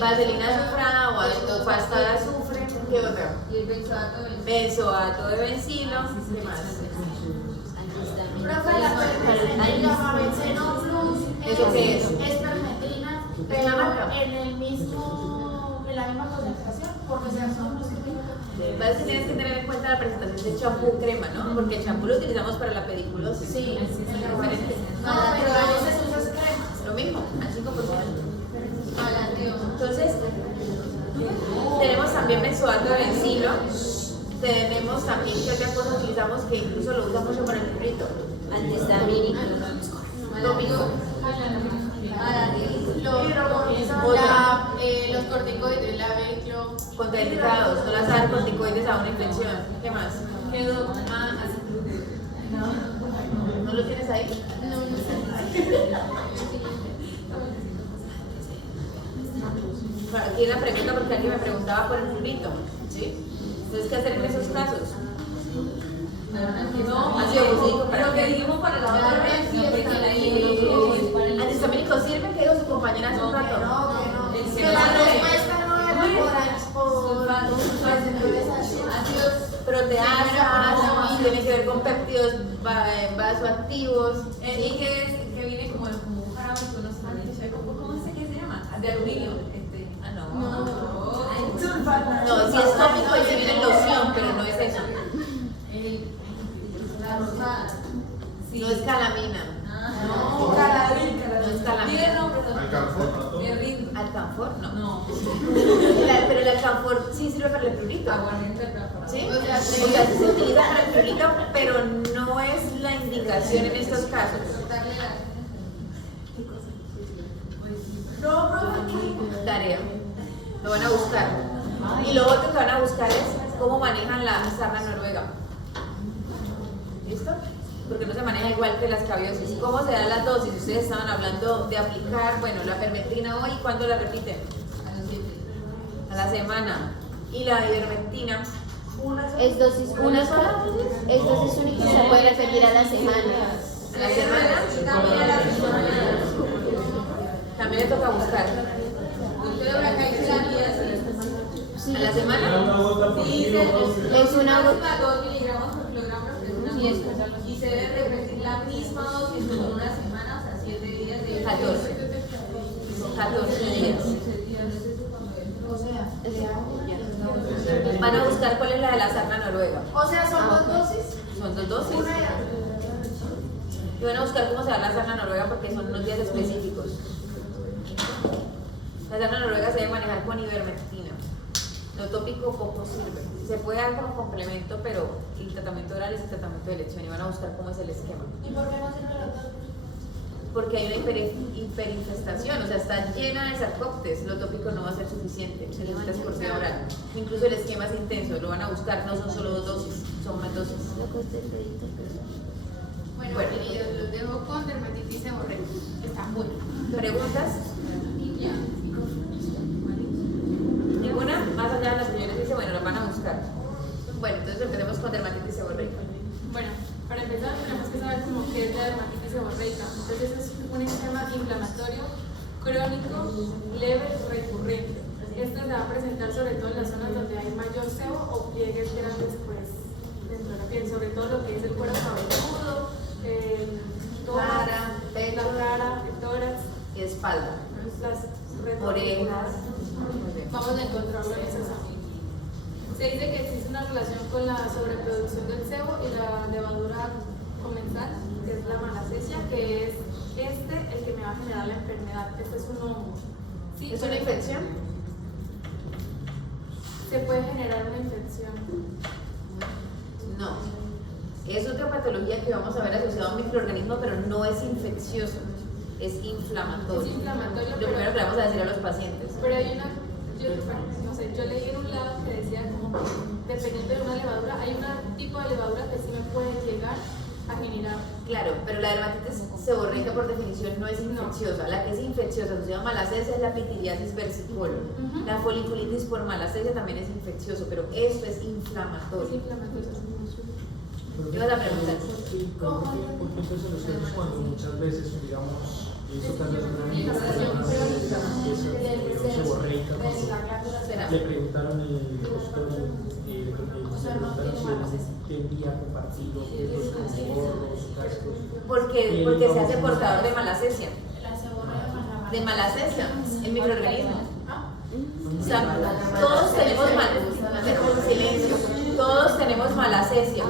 vaselina azufrada o pasta de azufre, ¿qué otra? Y el benzoato Benzoato de bencilo, ¿qué más? Profe, la permetrina, el Gamabenceno Plus, ¿Eso qué es? Es permetrina, ¿Es una marca? pero en la misma concentración, porque son los que Entonces tienes que tener en cuenta la presentación de champú crema, ¿no? Porque el champú lo utilizamos para la pediculosis. Sí, es diferente. no, pero a veces usas crema. Lo mismo, al 5%. Entonces, tenemos también benzoato de bencilo. Tenemos también, ¿qué otra cosa utilizamos que incluso lo usamos mucho para el librito? Antihistamínico. Tópico. Los corticoides, la velcro. Contraindicados, no las dan corticoides a una infección. ¿Qué más? ¿No lo tienes ahí? Bueno, aquí hay una pregunta porque alguien me preguntaba por el librito, ¿sí? Entonces, ¿qué hacer en esos casos? No, ha sido positivo para lo que mí. dijimos para la otra vez, no, porque la Antihistamínico sirve, que dijo su compañera hace un rato. Que la respuesta no era por ácidos Proteasas, tiene que ver con péptidos vasoactivos. y que viene como un jarabe que uno se lo echa, ¿cómo es que se llama? De aluminio. No, si es tópico y si viene en loción, pero no es eso. La rosada. No es calamina. No, No es calamina. Diga el nombre. Alcanfor. Me rindo. ¿Alcanfor? No. No. Pero el alcanfor sí sirve para el prurito. Aguardiente alcanfor. ¿Sí? O sea, sí se utiliza para el prurito, pero no es la indicación en estos casos. Tarea. Lo van a buscar. Y lo otro que van a buscar es cómo manejan la sarna noruega. ¿Listo? Porque no se maneja igual que la escabiosis. ¿Cómo se da la dosis? Ustedes estaban hablando de aplicar, bueno, la permetrina hoy, ¿cuándo la repiten? A la semana. Y la ivermectina. Es dosis única, es dosis única y se puede repetir a la semana. A la semana. También le toca buscar. Sí. ¿A la semana? Es una 2 miligramos por kilogramo de presión y se debe repetir la misma dosis por una semana, o sea, 7 días de 14 días. O sea, Van a buscar cuál es la de la sarna noruega. o sea, son 2 dosis. Son 2 dosis. Una era. Y van a buscar cómo se da la sarna noruega porque son unos días específicos. La sarna noruega se debe manejar con ivermectina. Lo tópico poco sirve. Se puede dar como complemento, pero el tratamiento oral es el tratamiento de elección y van a buscar cómo es el esquema. ¿Y por qué no sirve los dos? Porque hay una hiperinfestación, o sea, está llena de sarcóptes. Lo tópico no va a ser suficiente, se necesita escortea oral. Incluso el esquema es intenso, lo van a buscar, no son solo 2 dosis, son más dosis. Bueno, Bueno. queridos, los dejo con dermatitis seborreica. Está bueno. ¿Preguntas? ¿Ninguna? Más allá de las señores dice, bueno, lo van a buscar. Bueno, entonces empecemos con dermatitis seborreica. Bueno, para empezar tenemos que saber cómo que es la dermatitis seborreica. Entonces es un eczema inflamatorio crónico, leve, recurrente. Este se va a presentar sobre todo en las zonas donde hay mayor sebo o pliegues grandes pues, dentro de la piel, sobre todo lo que es el cuero cabelludo, el Cara, pecho. la cara, el tórax, Y espalda, las orejas. Muy bien. Vamos a encontrarlo en ese examen. Se dice que existe una relación con la sobreproducción del sebo y la levadura comensal, que es la malacesia, que es el que me va a generar la enfermedad. Este es un hongo. Sí, ¿Es una infección? Se puede generar una infección. No. Es otra patología que vamos a ver asociada a un microorganismo, pero no es infeccioso, es inflamatorio. Es inflamatorio, Lo pero- primero que le vamos a decir a los pacientes. Pero hay una, yo leí en un lado que decía como que dependiendo de una levadura, hay un tipo de levadura que sí me puede llegar a generar. Claro, pero la dermatitis seborreica por definición no es infecciosa. La que es infecciosa asociada a malacesia es la pitiriasis versicolor. Ujú. La foliculitis por malacesia también es infeccioso, pero esto es Es inflamatorio. inflamatorio. ¿Qué vas a preguntar? ¿Por qué entonces los casos cuando muchas veces, digamos, eso también es una infección seborreica, Será. le preguntaron el consultorio, le preguntaron si tendría a compartir los riesgos como gorros, cascos. Porque se hace portador de malacesia. De malacesia, el microorganismo. O sea, todos tenemos silencio, todos tenemos malacesia.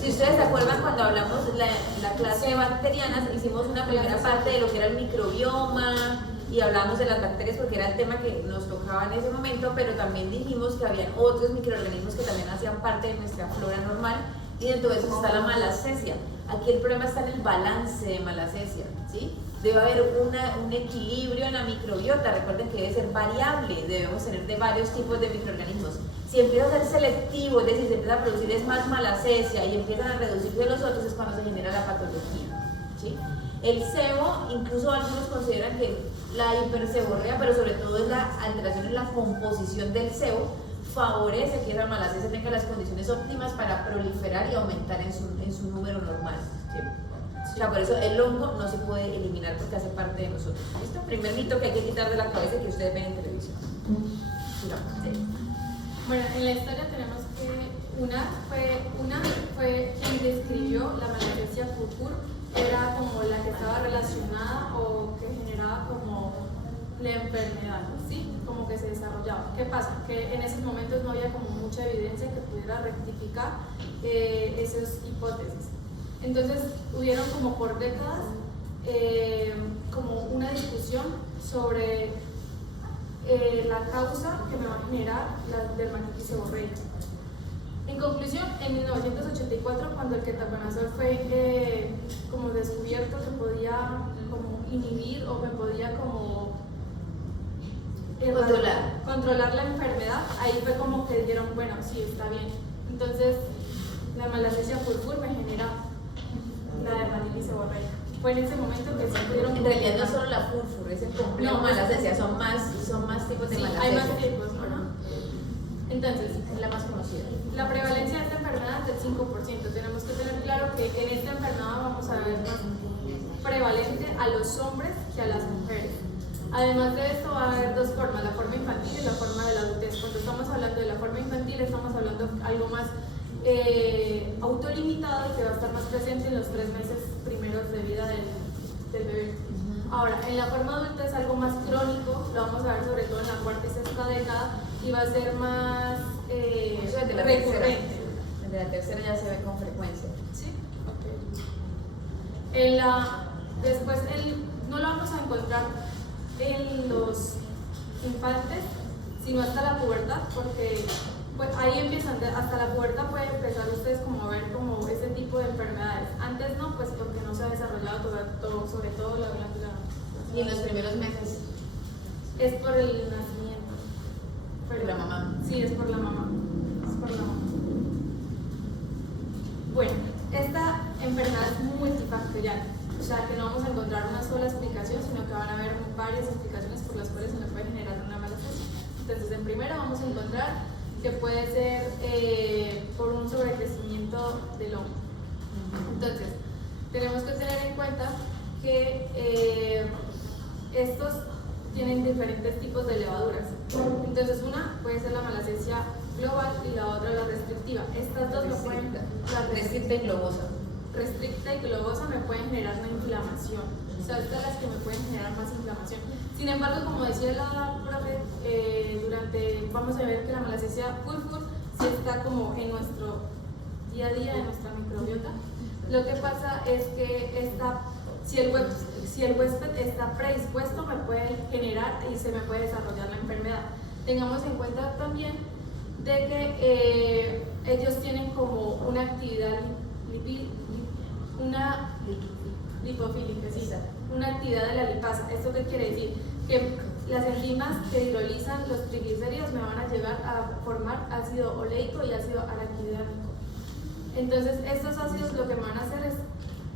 Si ustedes se acuerdan cuando hablamos la clase de bacterianas, hicimos una primera parte de lo que era el microbioma y hablamos de las bacterias porque era el tema que nos tocaba en ese momento, pero también dijimos que habían otros microorganismos que también hacían parte de nuestra flora normal y dentro de eso está la malacesia. Aquí el problema está en el balance de malacesia, ¿sí? Debe haber un equilibrio en la microbiota, recuerden que debe ser variable, debemos tener de varios tipos de microorganismos. Si empieza a ser selectivo, es decir, se empieza a producir es más malacesia y empiezan a reducirse los otros, es cuando se genera la patología, ¿sí? El sebo, incluso algunos consideran que la hiperseborrea, pero sobre todo es la alteración en la composición del sebo, favorece que esa malacesia tenga las condiciones óptimas para proliferar y aumentar en su número normal. ¿Sí? O sea, por eso el hongo no se puede eliminar porque hace parte de nosotros. ¿Listo? Primer mito que hay que quitar de la cabeza que ustedes ven en televisión. Sí. Bueno, en la historia tenemos que una fue quien describió la malacesia purpur, era como la que estaba relacionada o que generaba como la enfermedad, ¿sí? Como que se desarrollaba. ¿Qué pasa? Que en esos momentos no había como mucha evidencia que pudiera rectificar esas hipótesis. Entonces hubieron como por décadas como una discusión sobre la causa que me va a generar la dermatitis seborreica. En conclusión, en 1984, cuando el ketoconazol fue como descubierto que podía como inhibir o que podía como controlar la enfermedad, ahí fue como que dijeron, bueno, sí, está bien. Entonces, la malacesia purpur me genera la dermatitis seborreica. Fue en ese momento que se pudieron... En realidad no es solo la purpur, es el complejo malacesia, son más tipos de malacesia. Hay más tipos, ¿no? Entonces, es la más conocida. La prevalencia de esta enfermedad es del 5%. Tenemos que tener claro que en esta enfermedad vamos a ver más prevalente a los hombres que a las mujeres. Además de esto va a haber dos formas, la forma infantil y la forma de la adultez. Cuando estamos hablando de la forma infantil estamos hablando de algo más autolimitado que va a estar más presente en los 3 meses primeros de vida del bebé. Ahora, en la forma adulta es algo más crónico, lo vamos a ver sobre todo en la cuarta y sexta década y va a ser más recurrente. Desde la tercera ya se ve con frecuencia. Sí, ok. Después no lo vamos a encontrar en los infantes, sino hasta la pubertad, porque pues, ahí empiezan, hasta la pubertad pueden empezar ustedes como a ver como este tipo de enfermedades. Antes no, pues porque no se ha desarrollado sobre todo la glándula. Y en los primeros meses es por el nacimiento. Pero la mamá. Sí, es por la mamá. Bueno, esta enfermedad es multifactorial, o sea que no vamos a encontrar una sola explicación, sino que van a haber varias explicaciones por las cuales se nos puede generar una malacesia. Entonces, en primera vamos a encontrar que puede ser por un sobrecrecimiento del hongo. Entonces, tenemos que tener en cuenta que estos tienen diferentes tipos de levaduras. Entonces, una puede ser la malacesia global y la otra la restrictiva. Estas dos me pueden... La restricta y globosa. Restricta y globosa me pueden generar una inflamación. O sea, estas son las que me pueden generar más inflamación. Sin embargo, como decía la profe, vamos a ver que la malacesia purpur sí está como en nuestro día a día, en nuestra microbiota. Lo que pasa es que si el huésped está predispuesto, me puede generar y se me puede desarrollar la enfermedad. Tengamos en cuenta también de que ellos tienen como una actividad lipofílica, ¿sí? Una actividad de la lipasa. ¿Esto qué quiere decir? Que las enzimas que hidrolizan los triglicéridos me van a llegar a formar ácido oleico y ácido araquidónico. Entonces, estos ácidos lo que me van a hacer es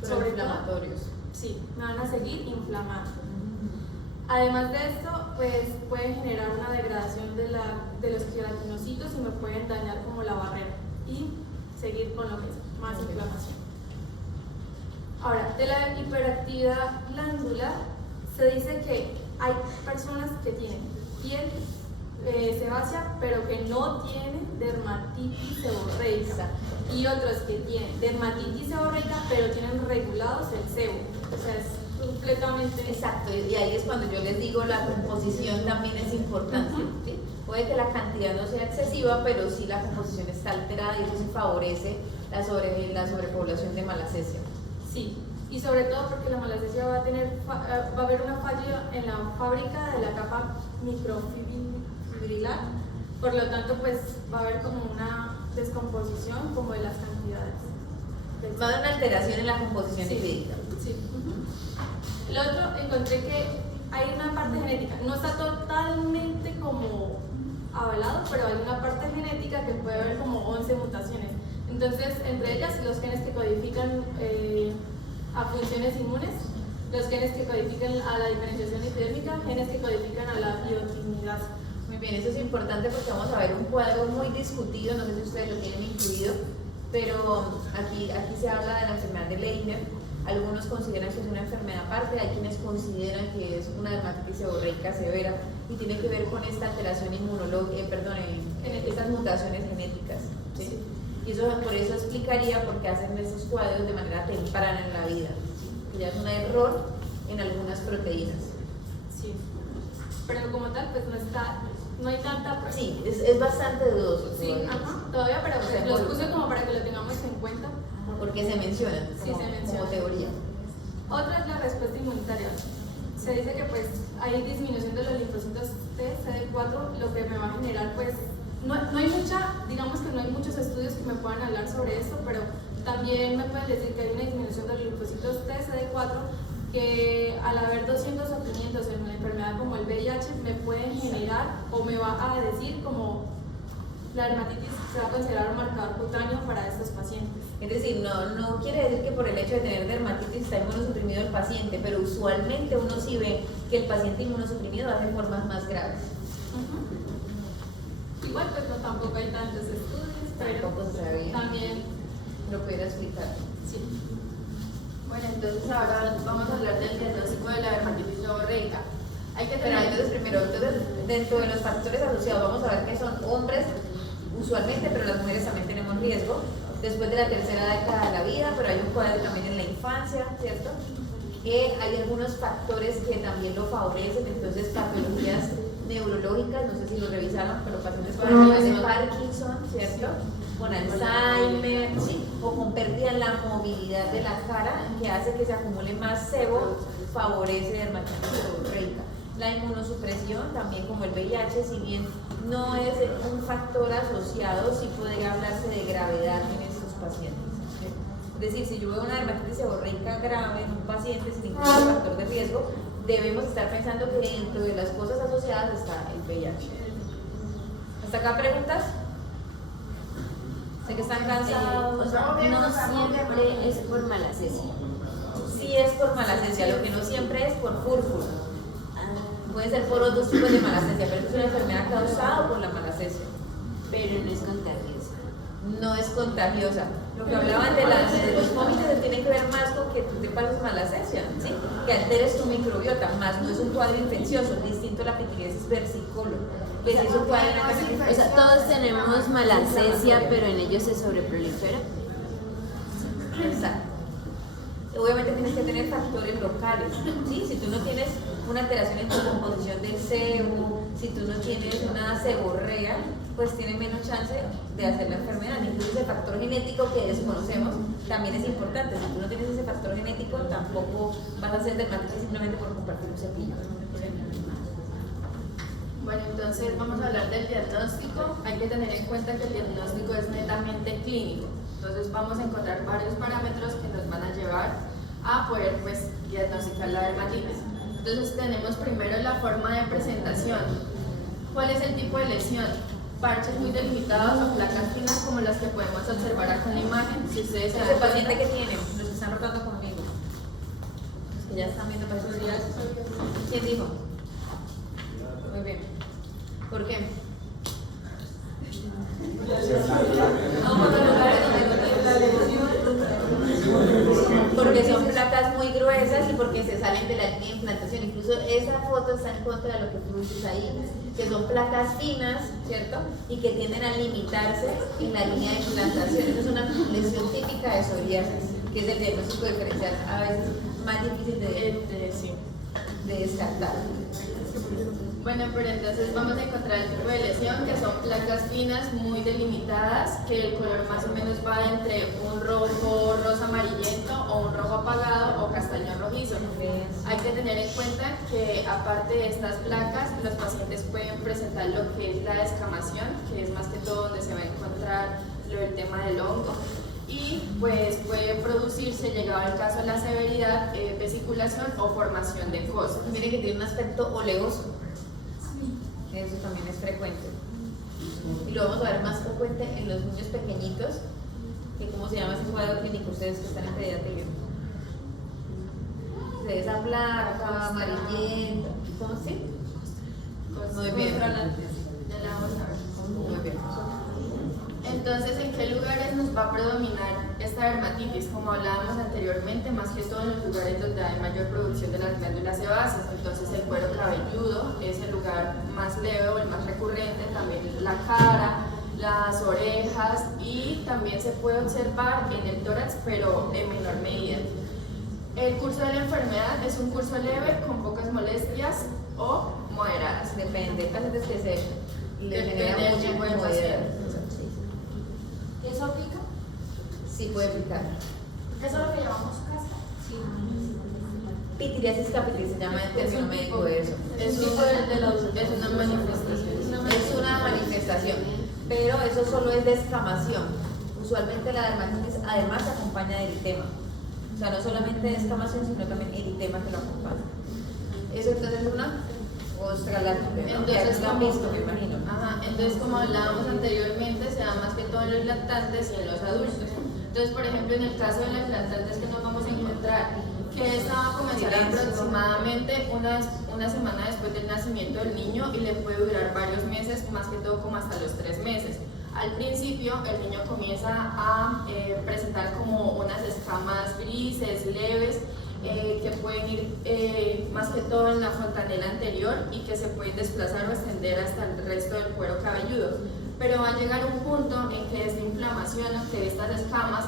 inflamatorios. Sí, me van a seguir inflamando. Además de esto, pues pueden generar una degradación de los queratinocitos y me pueden dañar como la barrera y seguir con lo que es más inflamación. Ahora, de la hiperactividad glandular, se dice que hay personas que tienen piel sebácea, pero que no tienen dermatitis seborreica, y otros que tienen dermatitis seborreica, pero tienen regulados el sebo. O sea, es completamente... Exacto, y ahí es cuando yo les digo la composición también es importante. ¿Sí? Puede que la cantidad no sea excesiva, pero sí la composición está alterada y eso sí favorece la sobrepoblación de malacesia. Sí, y sobre todo porque la malacesia va a haber una falla en la fábrica de la capa microfibrilar, por lo tanto pues va a haber como una descomposición como de las cantidades. Va a haber una alteración en la composición lipídica. Sí. Lo otro, encontré que hay una parte genética, no está totalmente como avalado, pero hay una parte genética que puede haber como 11 mutaciones. Entonces, entre ellas, los genes que codifican a funciones inmunes, los genes que codifican a la diferenciación epidérmica, genes que codifican a la biotinidad. Muy bien, eso es importante porque vamos a ver un cuadro muy discutido, no sé si ustedes lo tienen incluido, pero aquí se habla de la enfermedad de Leiner. Algunos consideran que es una enfermedad aparte, hay quienes consideran que es una dermatitis seborreica severa y tiene que ver con esta alteración inmunológica, en estas mutaciones genéticas. ¿Sí? Y eso, por eso explicaría por qué hacen estos cuadros de manera temprana en la vida, ¿sí? Que ya es un error en algunas proteínas. Sí. Pero como tal, pues no hay tanta... Sí, es bastante dudoso. Sí, todavía, pero pues los puse como para que lo tengamos en cuenta. Porque se mencionan como teoría. Otra es la respuesta inmunitaria. Se dice que pues hay disminución de los linfocitos T, CD4, lo que me va a generar pues, no hay digamos que no hay muchos estudios que me puedan hablar sobre esto, pero también me pueden decir que hay una disminución de los linfocitos T, CD4, que al haber 200 o 500 en una enfermedad como el VIH me pueden generar o me va a decir como la dermatitis se va a considerar un marcador cutáneo para estos pacientes. Es decir, no quiere decir que por el hecho de tener dermatitis está inmunosuprimido el paciente, pero usualmente uno sí ve que el paciente inmunosuprimido hace formas más graves. Igual pues no, tampoco hay tantos estudios, pero también lo pudiera explicar. Sí. Bueno, entonces ahora vamos a hablar del diagnóstico de la dermatitis seborreica. Hay que tener... Entonces, dentro de los factores asociados vamos a ver que son hombres usualmente, pero las mujeres también tenemos riesgo después de la tercera década de la vida, pero hay un cuadro también en la infancia, ¿cierto? Que hay algunos factores que también lo favorecen, entonces patologías neurológicas, no sé si lo revisaron, pero pacientes con enfermedad de Parkinson, ¿cierto? Con Alzheimer, ¿sí? O con pérdida en la movilidad de la cara, que hace que se acumule más sebo, favorece dermatitis seborreica. La inmunosupresión, también como el VIH, si bien no es un factor asociado, sí podría hablarse de gravedad en estos pacientes. ¿Sí? Es decir, si yo veo una dermatitis seborreica grave en un paciente sin ningún factor de riesgo, debemos estar pensando que dentro de las cosas asociadas está el VIH. ¿Hasta acá preguntas? Sé que están cansados. O sea, no siempre es por malacesia. Sí es por malacesia, lo que no siempre es por púrpura. Puede ser por otros tipos de malacesia, pero es una enfermedad causada por la malacesia. Pero no es contagiosa. No es contagiosa. Lo que hablaban de los vómitos tiene que ver más con que tú te pases malacesia, ¿sí? Que alteres tu microbiota, más no es un cuadro infeccioso, distinto a la pitiriasis versicolor. Que es un cuadro O sea, todos tenemos malacesia, pero en ellos se sobreprolifera. Exacto. Obviamente tienes que tener factores locales, ¿sí? Si tú no tienes una alteración en tu composición del sebo, si tú no tienes una seborrea, pues tienes menos chance de hacer la enfermedad. Incluso ese factor genético que desconocemos también es importante. Si tú no tienes ese factor genético, tampoco vas a hacer dermatitis simplemente por compartir un cepillo. Bueno, entonces vamos a hablar del diagnóstico. Hay que tener en cuenta que el diagnóstico es netamente clínico. Entonces vamos a encontrar varios parámetros que nos van a llevar a poder pues diagnosticar la dermatitis. Entonces tenemos primero la forma de presentación. ¿Cuál es el tipo de lesión? Parches muy delimitados o placas finas como las que podemos observar acá en la imagen. Si ustedes se dan ¿Ese cuenta, paciente que tienen? Los que están rotando conmigo. Los que ya están viendo para esos días. ¿Quién dijo? Muy bien. ¿Por qué? Porque son placas muy gruesas y porque se salen de la línea de implantación. Incluso esa foto está en contra de lo que tú dices ahí, que son placas finas, ¿cierto? Y que tienden a limitarse en la línea de implantación. Esa es una lesión típica de psoriasis, que es el diagnóstico diferencial a veces más difícil de descartar. Bueno, pero entonces vamos a encontrar el tipo de lesión, que son placas finas muy delimitadas, que el color más o menos va entre un rojo rosa amarillento o un rojo apagado o castaño rojizo. Hay que tener en cuenta que aparte de estas placas, los pacientes pueden presentar lo que es la descamación, que es más que todo donde se va a encontrar el tema del hongo. Y pues puede producirse, llegado el caso a la severidad, vesiculación o formación de cosas. Mire que tiene un aspecto oleoso. Eso también es frecuente. Y lo vamos a ver más frecuente en los niños pequeñitos, que ¿cómo se llama ese cuadro clínico? Ustedes que están en pediatría. De esa placa amarillenta. ¿Cómo sí? Muy bien. va a predominar esta dermatitis, como hablábamos anteriormente, más que todo en los lugares donde hay mayor producción de las glándulas sebáceas. Entonces el cuero cabelludo es el lugar más leve o el más recurrente, también la cara, las orejas, y también se puede observar en el tórax, pero en menor medida. El curso de la enfermedad es un curso leve con pocas molestias o moderadas. Depende, hay pacientes que se le Depende genera del mucha tipo de incomodidad. ¿Eso pica? Sí, puede picar. Eso es lo que llamamos caspa. Pitiriasis capitis se llama en término médico eso. Es una manifestación. Es una manifestación, pero eso solo es descamación. Usualmente la dermatitis además se acompaña de eritema. O sea, no solamente descamación, sino también eritema que lo acompaña. Eso entonces es una ostra láctea, ¿no? Entonces, la visto, me imagino. Ajá, entonces como hablábamos anteriormente, se da más que todo en los lactantes y en los adultos. Entonces, por ejemplo, en el caso de los lactantes que nos vamos a encontrar, que esta va a comenzar aproximadamente una semana después del nacimiento del niño y le puede durar varios meses, más que todo como hasta los 3 meses. Al principio el niño comienza a presentar como unas escamas grises, leves, que pueden ir más que todo en la fontanela anterior y que se pueden desplazar o extender hasta el resto del cuero cabelludo. Pero va a llegar un punto en que esta inflamación, que estas escamas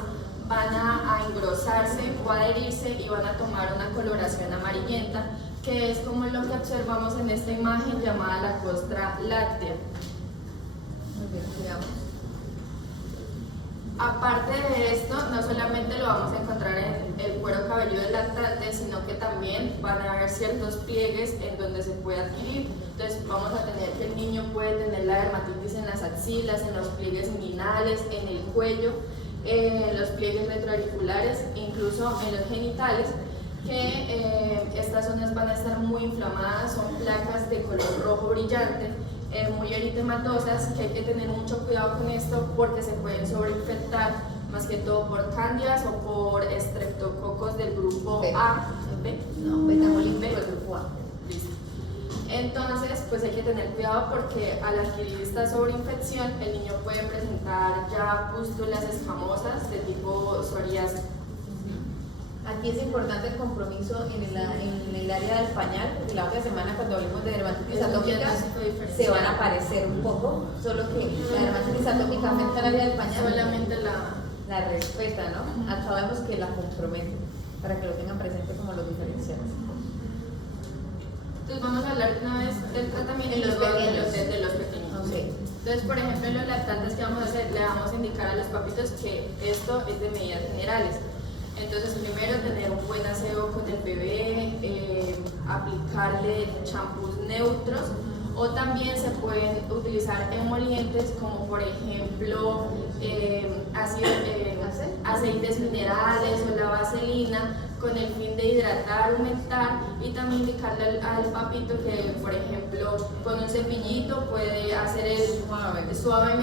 van a engrosarse o adherirse y van a tomar una coloración amarillenta, que es como lo que observamos en esta imagen llamada la costra láctea. Muy bien, sigamos. Aparte de esto, no solamente lo vamos a encontrar en el cuero cabelludo del lactante, sino que también van a haber ciertos pliegues en donde se puede adquirir. Entonces vamos a tener que el niño puede tener la dermatitis en las axilas, en los pliegues inguinales, en el cuello, en los pliegues retroauriculares, incluso en los genitales, que estas zonas van a estar muy inflamadas, son placas de color rojo brillante, muy eritematosas, que hay que tener mucho cuidado con esto porque se pueden sobreinfectar, más que todo por cándidas o por estreptococos del grupo B. A, B, No, betabolítico del grupo A. listo. Entonces, pues hay que tener cuidado porque al adquirir esta sobreinfección, el niño puede presentar ya pústulas escamosas de tipo psoriasis. Aquí es importante el compromiso en el área del pañal, porque la otra semana cuando hablemos de dermatitis atópica se van a aparecer un poco, solo que la dermatitis atópica afecta al área del pañal. Solamente la respeta, ¿no? Acá vemos que la compromete, para que lo tengan presente como los diferenciales. Entonces vamos a hablar una vez del tratamiento En los pequeños. de los pequeños. Okay. Entonces, por ejemplo, en los lactantes que vamos a hacer, le vamos a indicar a los papitos que esto es de medidas generales. Entonces, primero tener un buen aseo con el bebé, aplicarle champús neutros, o también se pueden utilizar emolientes como por ejemplo aceites minerales o la vaselina, con el fin de hidratar, humectar, y también indicarle al papito que, por ejemplo, con un cepillito puede hacer el suavemente.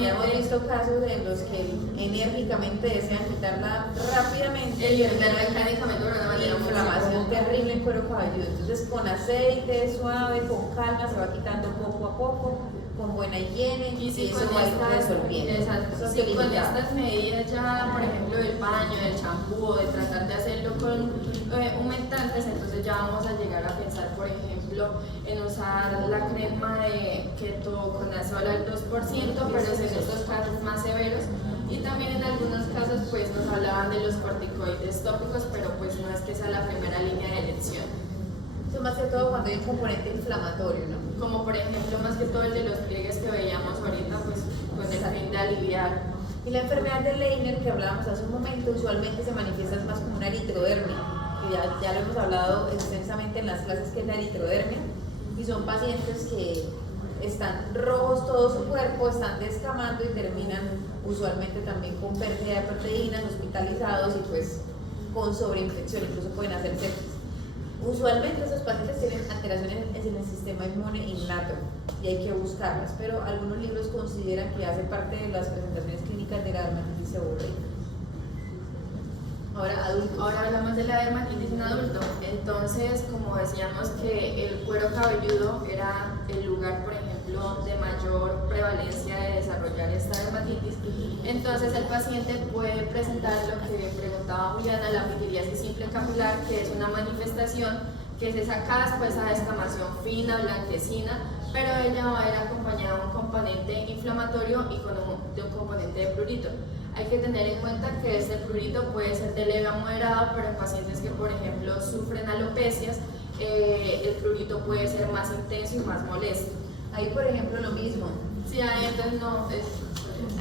Hemos visto casos en los que enérgicamente desean quitarla rápidamente y eliminar mecánicamente de una manera muy inflamación terrible en cuero cabelludo. Entonces, con aceite suave, con calma, se va quitando poco a poco, con buena higiene, y si eso con va a ir estas, resolviendo. exacto, Eso si es con limitado. estas medidas ya, por ejemplo, del baño, del champú, o de tratar de hacerlo con humectantes, entonces ya vamos a llegar a pensar, por ejemplo, en usar la crema de ketoconazol al 2%, pero es en estos casos más severos. Y también en algunos casos pues nos hablaban de los corticoides tópicos, pero pues no es que sea la primera línea de elección. Eso más que todo cuando hay un componente inflamatorio, ¿no? Como por ejemplo más que todo el de los pliegues que veíamos ahorita, pues con el fin de aliviar. Y la enfermedad de Leiner que hablábamos hace un momento usualmente se manifiesta más como una eritrodermia, que ya lo hemos hablado extensamente en las clases, que es la eritrodermia, y son pacientes que están rojos todo su cuerpo, están descamando y terminan usualmente también con pérdida de proteínas, hospitalizados y pues con sobreinfección, incluso pueden hacer sepsis. Usualmente esos pacientes tienen alteraciones en el sistema inmune innato y hay que buscarlas, pero algunos libros consideran que hace parte de las presentaciones clínicas de la dermatitis seborreica. Ahora adultos. Ahora hablamos de la dermatitis en adulto. Entonces, como decíamos que el cuero cabelludo era el lugar, por ejemplo, de mayor prevalencia de desarrollar esta dermatitis, entonces el paciente puede presentar lo que preguntaba Juliana, la pitiriasis simple capilar, que es una manifestación que es esa caspa, esa descamación fina, blanquecina, pero ella va a ir acompañada de un componente inflamatorio y de un componente de prurito. Hay que tener en cuenta que este prurito puede ser de leve a moderado, pero en pacientes que, por ejemplo, sufren alopecias, el prurito puede ser más intenso y más molesto. Ahí, por ejemplo, lo mismo. Sí, ahí entonces no es...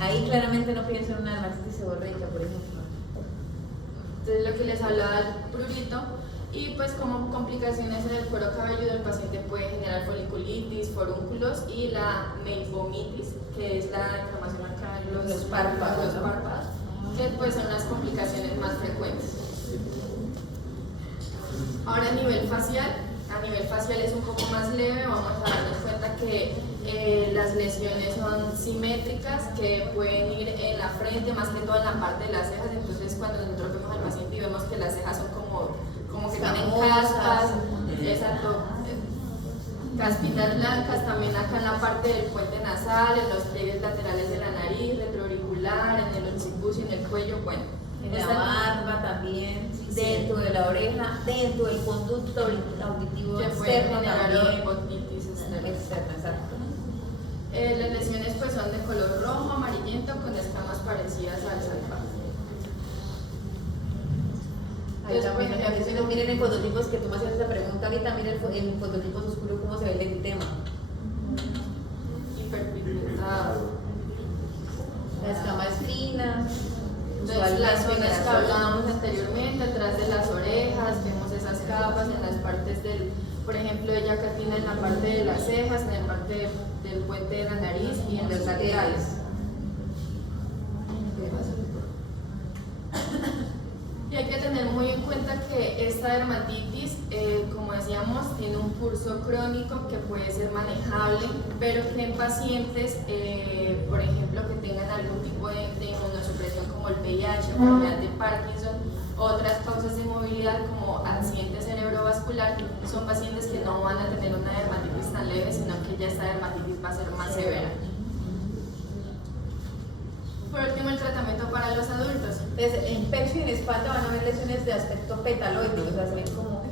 Ahí claramente no pienso en una dermatitis seborreica, por ejemplo. Entonces, lo que les hablaba del prurito, y pues como complicaciones en el cuero cabelludo, el paciente puede generar foliculitis, forúnculos y la meibomitis, que es la inflamación acá en los párpados, que pues son las complicaciones más frecuentes. Ahora a nivel facial es un poco más leve, vamos a darnos cuenta que las lesiones son simétricas, que pueden ir en la frente, más que todo en la parte de las cejas. Entonces cuando nosotros vemos al paciente y vemos que las cejas son como que tienen caspas, exacto, caspitas blancas, también acá en la parte del puente nasal, en los pliegues laterales de la nariz, retroauricular, en el occipucio, en el cuello, bueno. En la barba también, dentro de la oreja, dentro del conducto auditivo que puede externo generar también. otitis Externa, exacto. Las lesiones pues son de color rojo, amarillento, con escamas parecidas al salvaje. Ahí también, a veces miren en fototipos que tú me hacías esa pregunta, ahorita miren en fototipos oscuros cómo se ve el eritema. Hiperpigmentado. La escama es fina. Entonces las zonas que hablábamos anteriormente, atrás de las orejas, vemos esas capas en las partes del, por ejemplo, ella acá tiene en la parte de las cejas, en la parte del puente de la nariz y en los laterales. Y hay que tener muy en cuenta que esta dermatitis, como decíamos, tiene un curso crónico que puede ser manejable, pero que en pacientes, por ejemplo, que tengan algún tipo de inmunosupresión como el VIH, enfermedad de Parkinson, otras causas de movilidad como accidente cerebrovascular, son pacientes que no van a tener una dermatitis tan leve, sino que ya esta dermatitis va a ser más severa. Por último, el tratamiento para los adultos. Entonces, en pecho y en espalda van a haber lesiones de aspecto petaloide, o sea, se ven como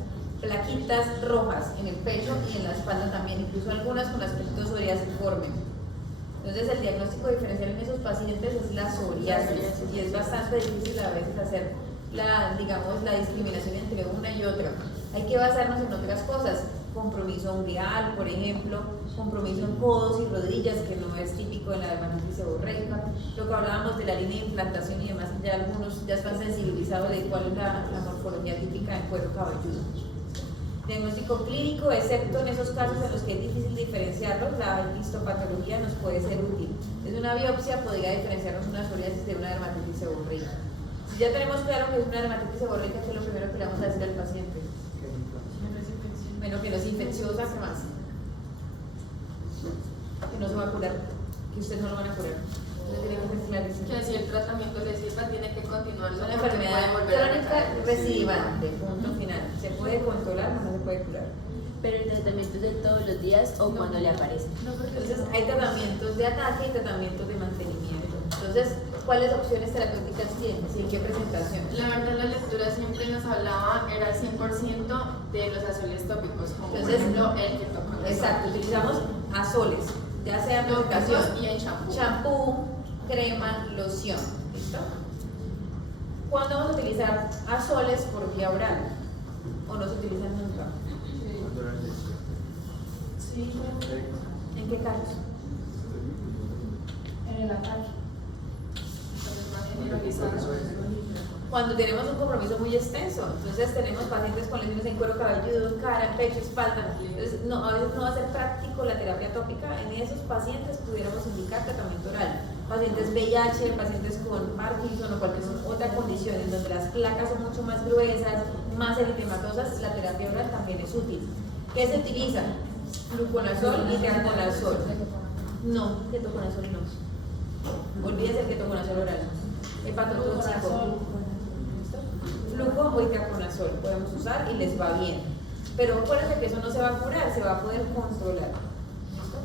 plaquitas rojas en el pecho y en la espalda también, incluso algunas con aspecto psoriasiforme. Entonces, el diagnóstico diferencial en esos pacientes es la psoriasis y es bastante difícil a veces hacer la discriminación entre una y otra. Hay que basarnos en otras cosas, compromiso umbilical, por ejemplo, compromiso en codos y rodillas, que no es típico de la dermatitis seborreica, lo que hablábamos de la línea de implantación y demás, ya algunos ya están sensibilizados de cuál es la morfología típica del cuero cabelludo. Diagnóstico clínico, excepto en esos casos en los que es difícil diferenciarlos, la histopatología nos puede ser útil. Desde una biopsia podría diferenciarnos una psoriasis de una dermatitis seborreica. Si ya tenemos claro que es una dermatitis seborreica, ¿qué es lo primero que le vamos a decir al paciente? Bueno, que no es infecciosa, ¿qué más? Que no se va a curar, que ustedes no lo van a curar. Entonces tiene que ser clarísimo. Que si el tratamiento le sirva, tiene que continuar. Es una enfermedad crónica recidivante, punto final. ¿Se puede controlar o no se puede curar? Pero el tratamiento es de todos los días o cuando le aparece. Entonces hay tratamientos de ataque y tratamientos de mantenimiento. Entonces, ¿cuáles opciones terapéuticas tienes y en qué presentación? La verdad, la lectura siempre nos hablaba, era 100% de los azoles tópicos, como por ejemplo el ketoconazol. Exacto, utilizamos azoles, ya sea en aplicación y en champú. Champú, crema, loción. ¿Listo? ¿Cuándo vamos a utilizar azoles por vía oral? ¿O no se utilizan nunca? Sí, ¿En qué casos? en el ataque. Cuando tenemos un compromiso muy extenso, entonces tenemos pacientes con lesiones en cuero cabelludo, cara, pecho, espalda, entonces a veces no va a ser práctico la terapia tópica. En esos pacientes pudiéramos indicar tratamiento oral. Pacientes VIH, pacientes con Parkinson o cualquier otra condición en donde las placas son mucho más gruesas, más eritematosas, la terapia oral también es útil. ¿Qué se utiliza? Fluconazol y traconazol. No, ketoconazol no. Olvídese el ketoconazol oral. Hepatotóxico. flujo o itaconazol podemos usar y les va bien. Pero acuérdense que eso no se va a curar, se va a poder controlar. ¿Listo?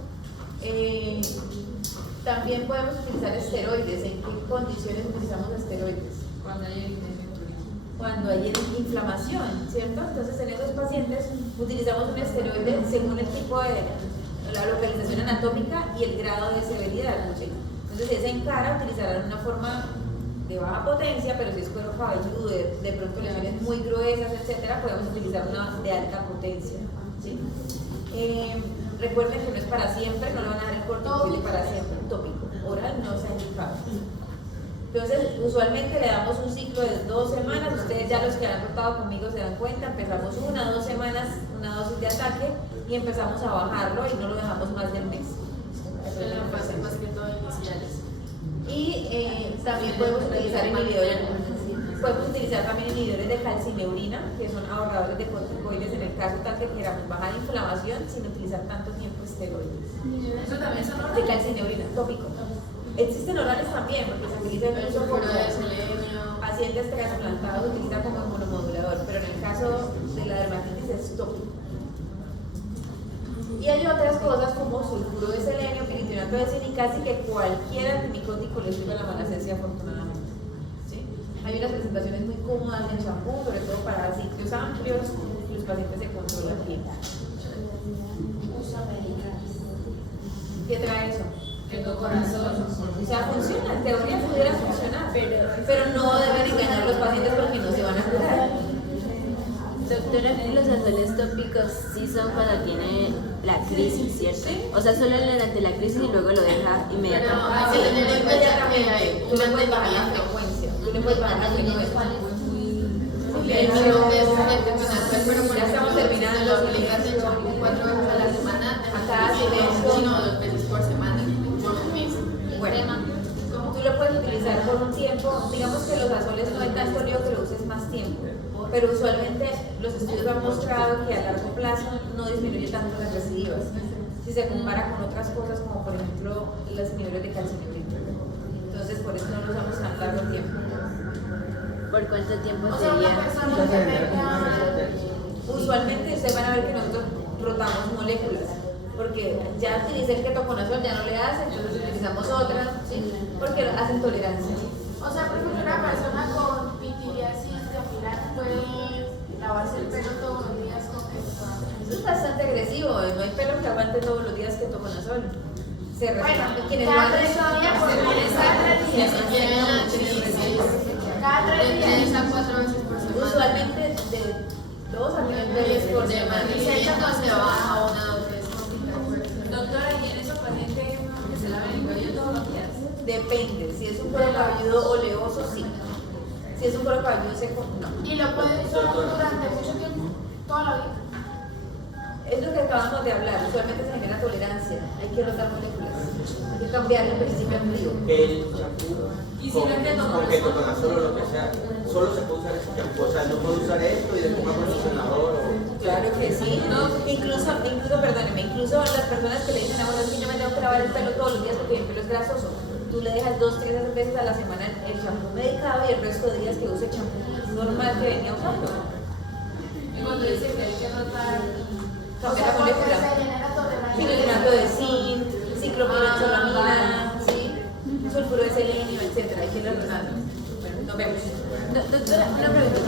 También podemos utilizar esteroides. ¿En qué condiciones utilizamos esteroides? Cuando hay evidencia clínica. Cuando hay inflamación, ¿cierto? Entonces en esos pacientes utilizamos un esteroide según el tipo de la localización anatómica y el grado de severidad, ¿sí? Entonces si es en cara, utilizarán una forma de baja potencia, pero si es cuero cabelludo, de pronto lesiones muy gruesas, etcétera, podemos utilizar una de alta potencia, ¿sí? Recuerden que no es para siempre, no le van a dar el corticoide para siempre, tópico, oral no se ha indicado. Entonces, usualmente le damos un ciclo de 2 semanas, ustedes ya los que han rotado conmigo se dan cuenta, empezamos 1 o 2 semanas, una dosis de ataque y empezamos a bajarlo y no lo dejamos más del mes. Más que todo iniciales. Y también podemos utilizar inhibidores de calcineurina, que son ahorradores de corticoides en el caso tal que queramos bajar inflamación sin utilizar tanto tiempo esteroides. Eso también son De calcineurina, tópico. Existen orales también, porque se utiliza en uso como pacientes trasplantados, se utiliza como inmunomodulador, pero en el caso de la dermatitis es tópico. Y hay otras cosas como sulfuro de selenio, piritinato de zinc y casi que cualquier antimicótico le sirve a la malacesia afortunadamente. ¿Sí? Hay unas presentaciones muy cómodas en champú, sobre todo para sitios amplios, que los pacientes se controlan bien. ¿Qué trae eso? Ketoconazol. O sea, funciona, en teoría pudiera funcionar, pero no deben engañar a los pacientes porque no se van a curar. Doctora, los azoles tópicos sí son cuando tiene la crisis, ¿cierto? O sea, solo durante la crisis y luego lo deja inmediatamente. Sí, inmediatamente. Tú le puedes bajar la frecuencia. Tú le puedes bajar la frecuencia. Ya estamos terminando. Lo aplicas en champú 4 veces a la semana, Acá silencio. no 2 veces por semana, por un mes. Bueno, tú lo puedes utilizar por un tiempo. Digamos que los azoles no hay tanto lío que lo uses más tiempo, pero usualmente los estudios han mostrado que a largo plazo no disminuye tanto las recidivas si se compara con otras cosas como por ejemplo los inhibidores de calcineurina. Entonces por eso no los usamos tan largo tiempo. ¿Por cuánto tiempo O sea, una sería? persona que tenga... Usualmente ustedes van a ver que nosotros rotamos moléculas, porque ya utilicé el ketoconazol, ya no le hace, entonces utilizamos otras, ¿sí? Porque hacen tolerancia. O sea, por ejemplo, una persona con pitiriasis de opinar puede lavarse el pelo todos los días con ketoconazol. Eso es bastante agresivo, no hay pelo que aguante todos los días ketoconazol. Se respeta. Bueno, cada 3 días, por cada 3 días. Si quieren la crisis, Cada 3 de días. 3 a 4 veces por semana. Usualmente de 2 a 3 veces por De semana. mantenimiento se baja 1 o 2 veces. Doctora, ¿y en esos pacientes que se laven el cabello todos los días? Depende, si es un cuero cabelludo oleoso, sí. Si es un cuero cabelludo seco, no. Y lo puede usar durante mucho tiempo, toda la vida. Es lo que acabamos de hablar, usualmente se genera tolerancia, hay que rotar moléculas, hay que cambiar el principio activo. El champú ¿Y si no es con ketoconazol o lo que sea, solo se puede usar ese champú, o sea, no puedo usar esto y después un acondicionador o... Claro que sí, ¿no? Incluso las personas que le dicen a uno, es que yo me tengo que lavar el pelo todos los días porque mi pelo es grasoso. Tú le dejas 2-3 veces a la semana el champú medicado y el resto de días que use el champú normal que venía usando. Y cuando dice que hay que rotar, Cambiar la molécula. Se genera tolerancia. Piritinato de zinc, ciclopiroxolamina, ¿sí? Sulfuro de selenio, etc. Hay que ir rotando. Bueno, nos vemos. Doctora, una pregunta.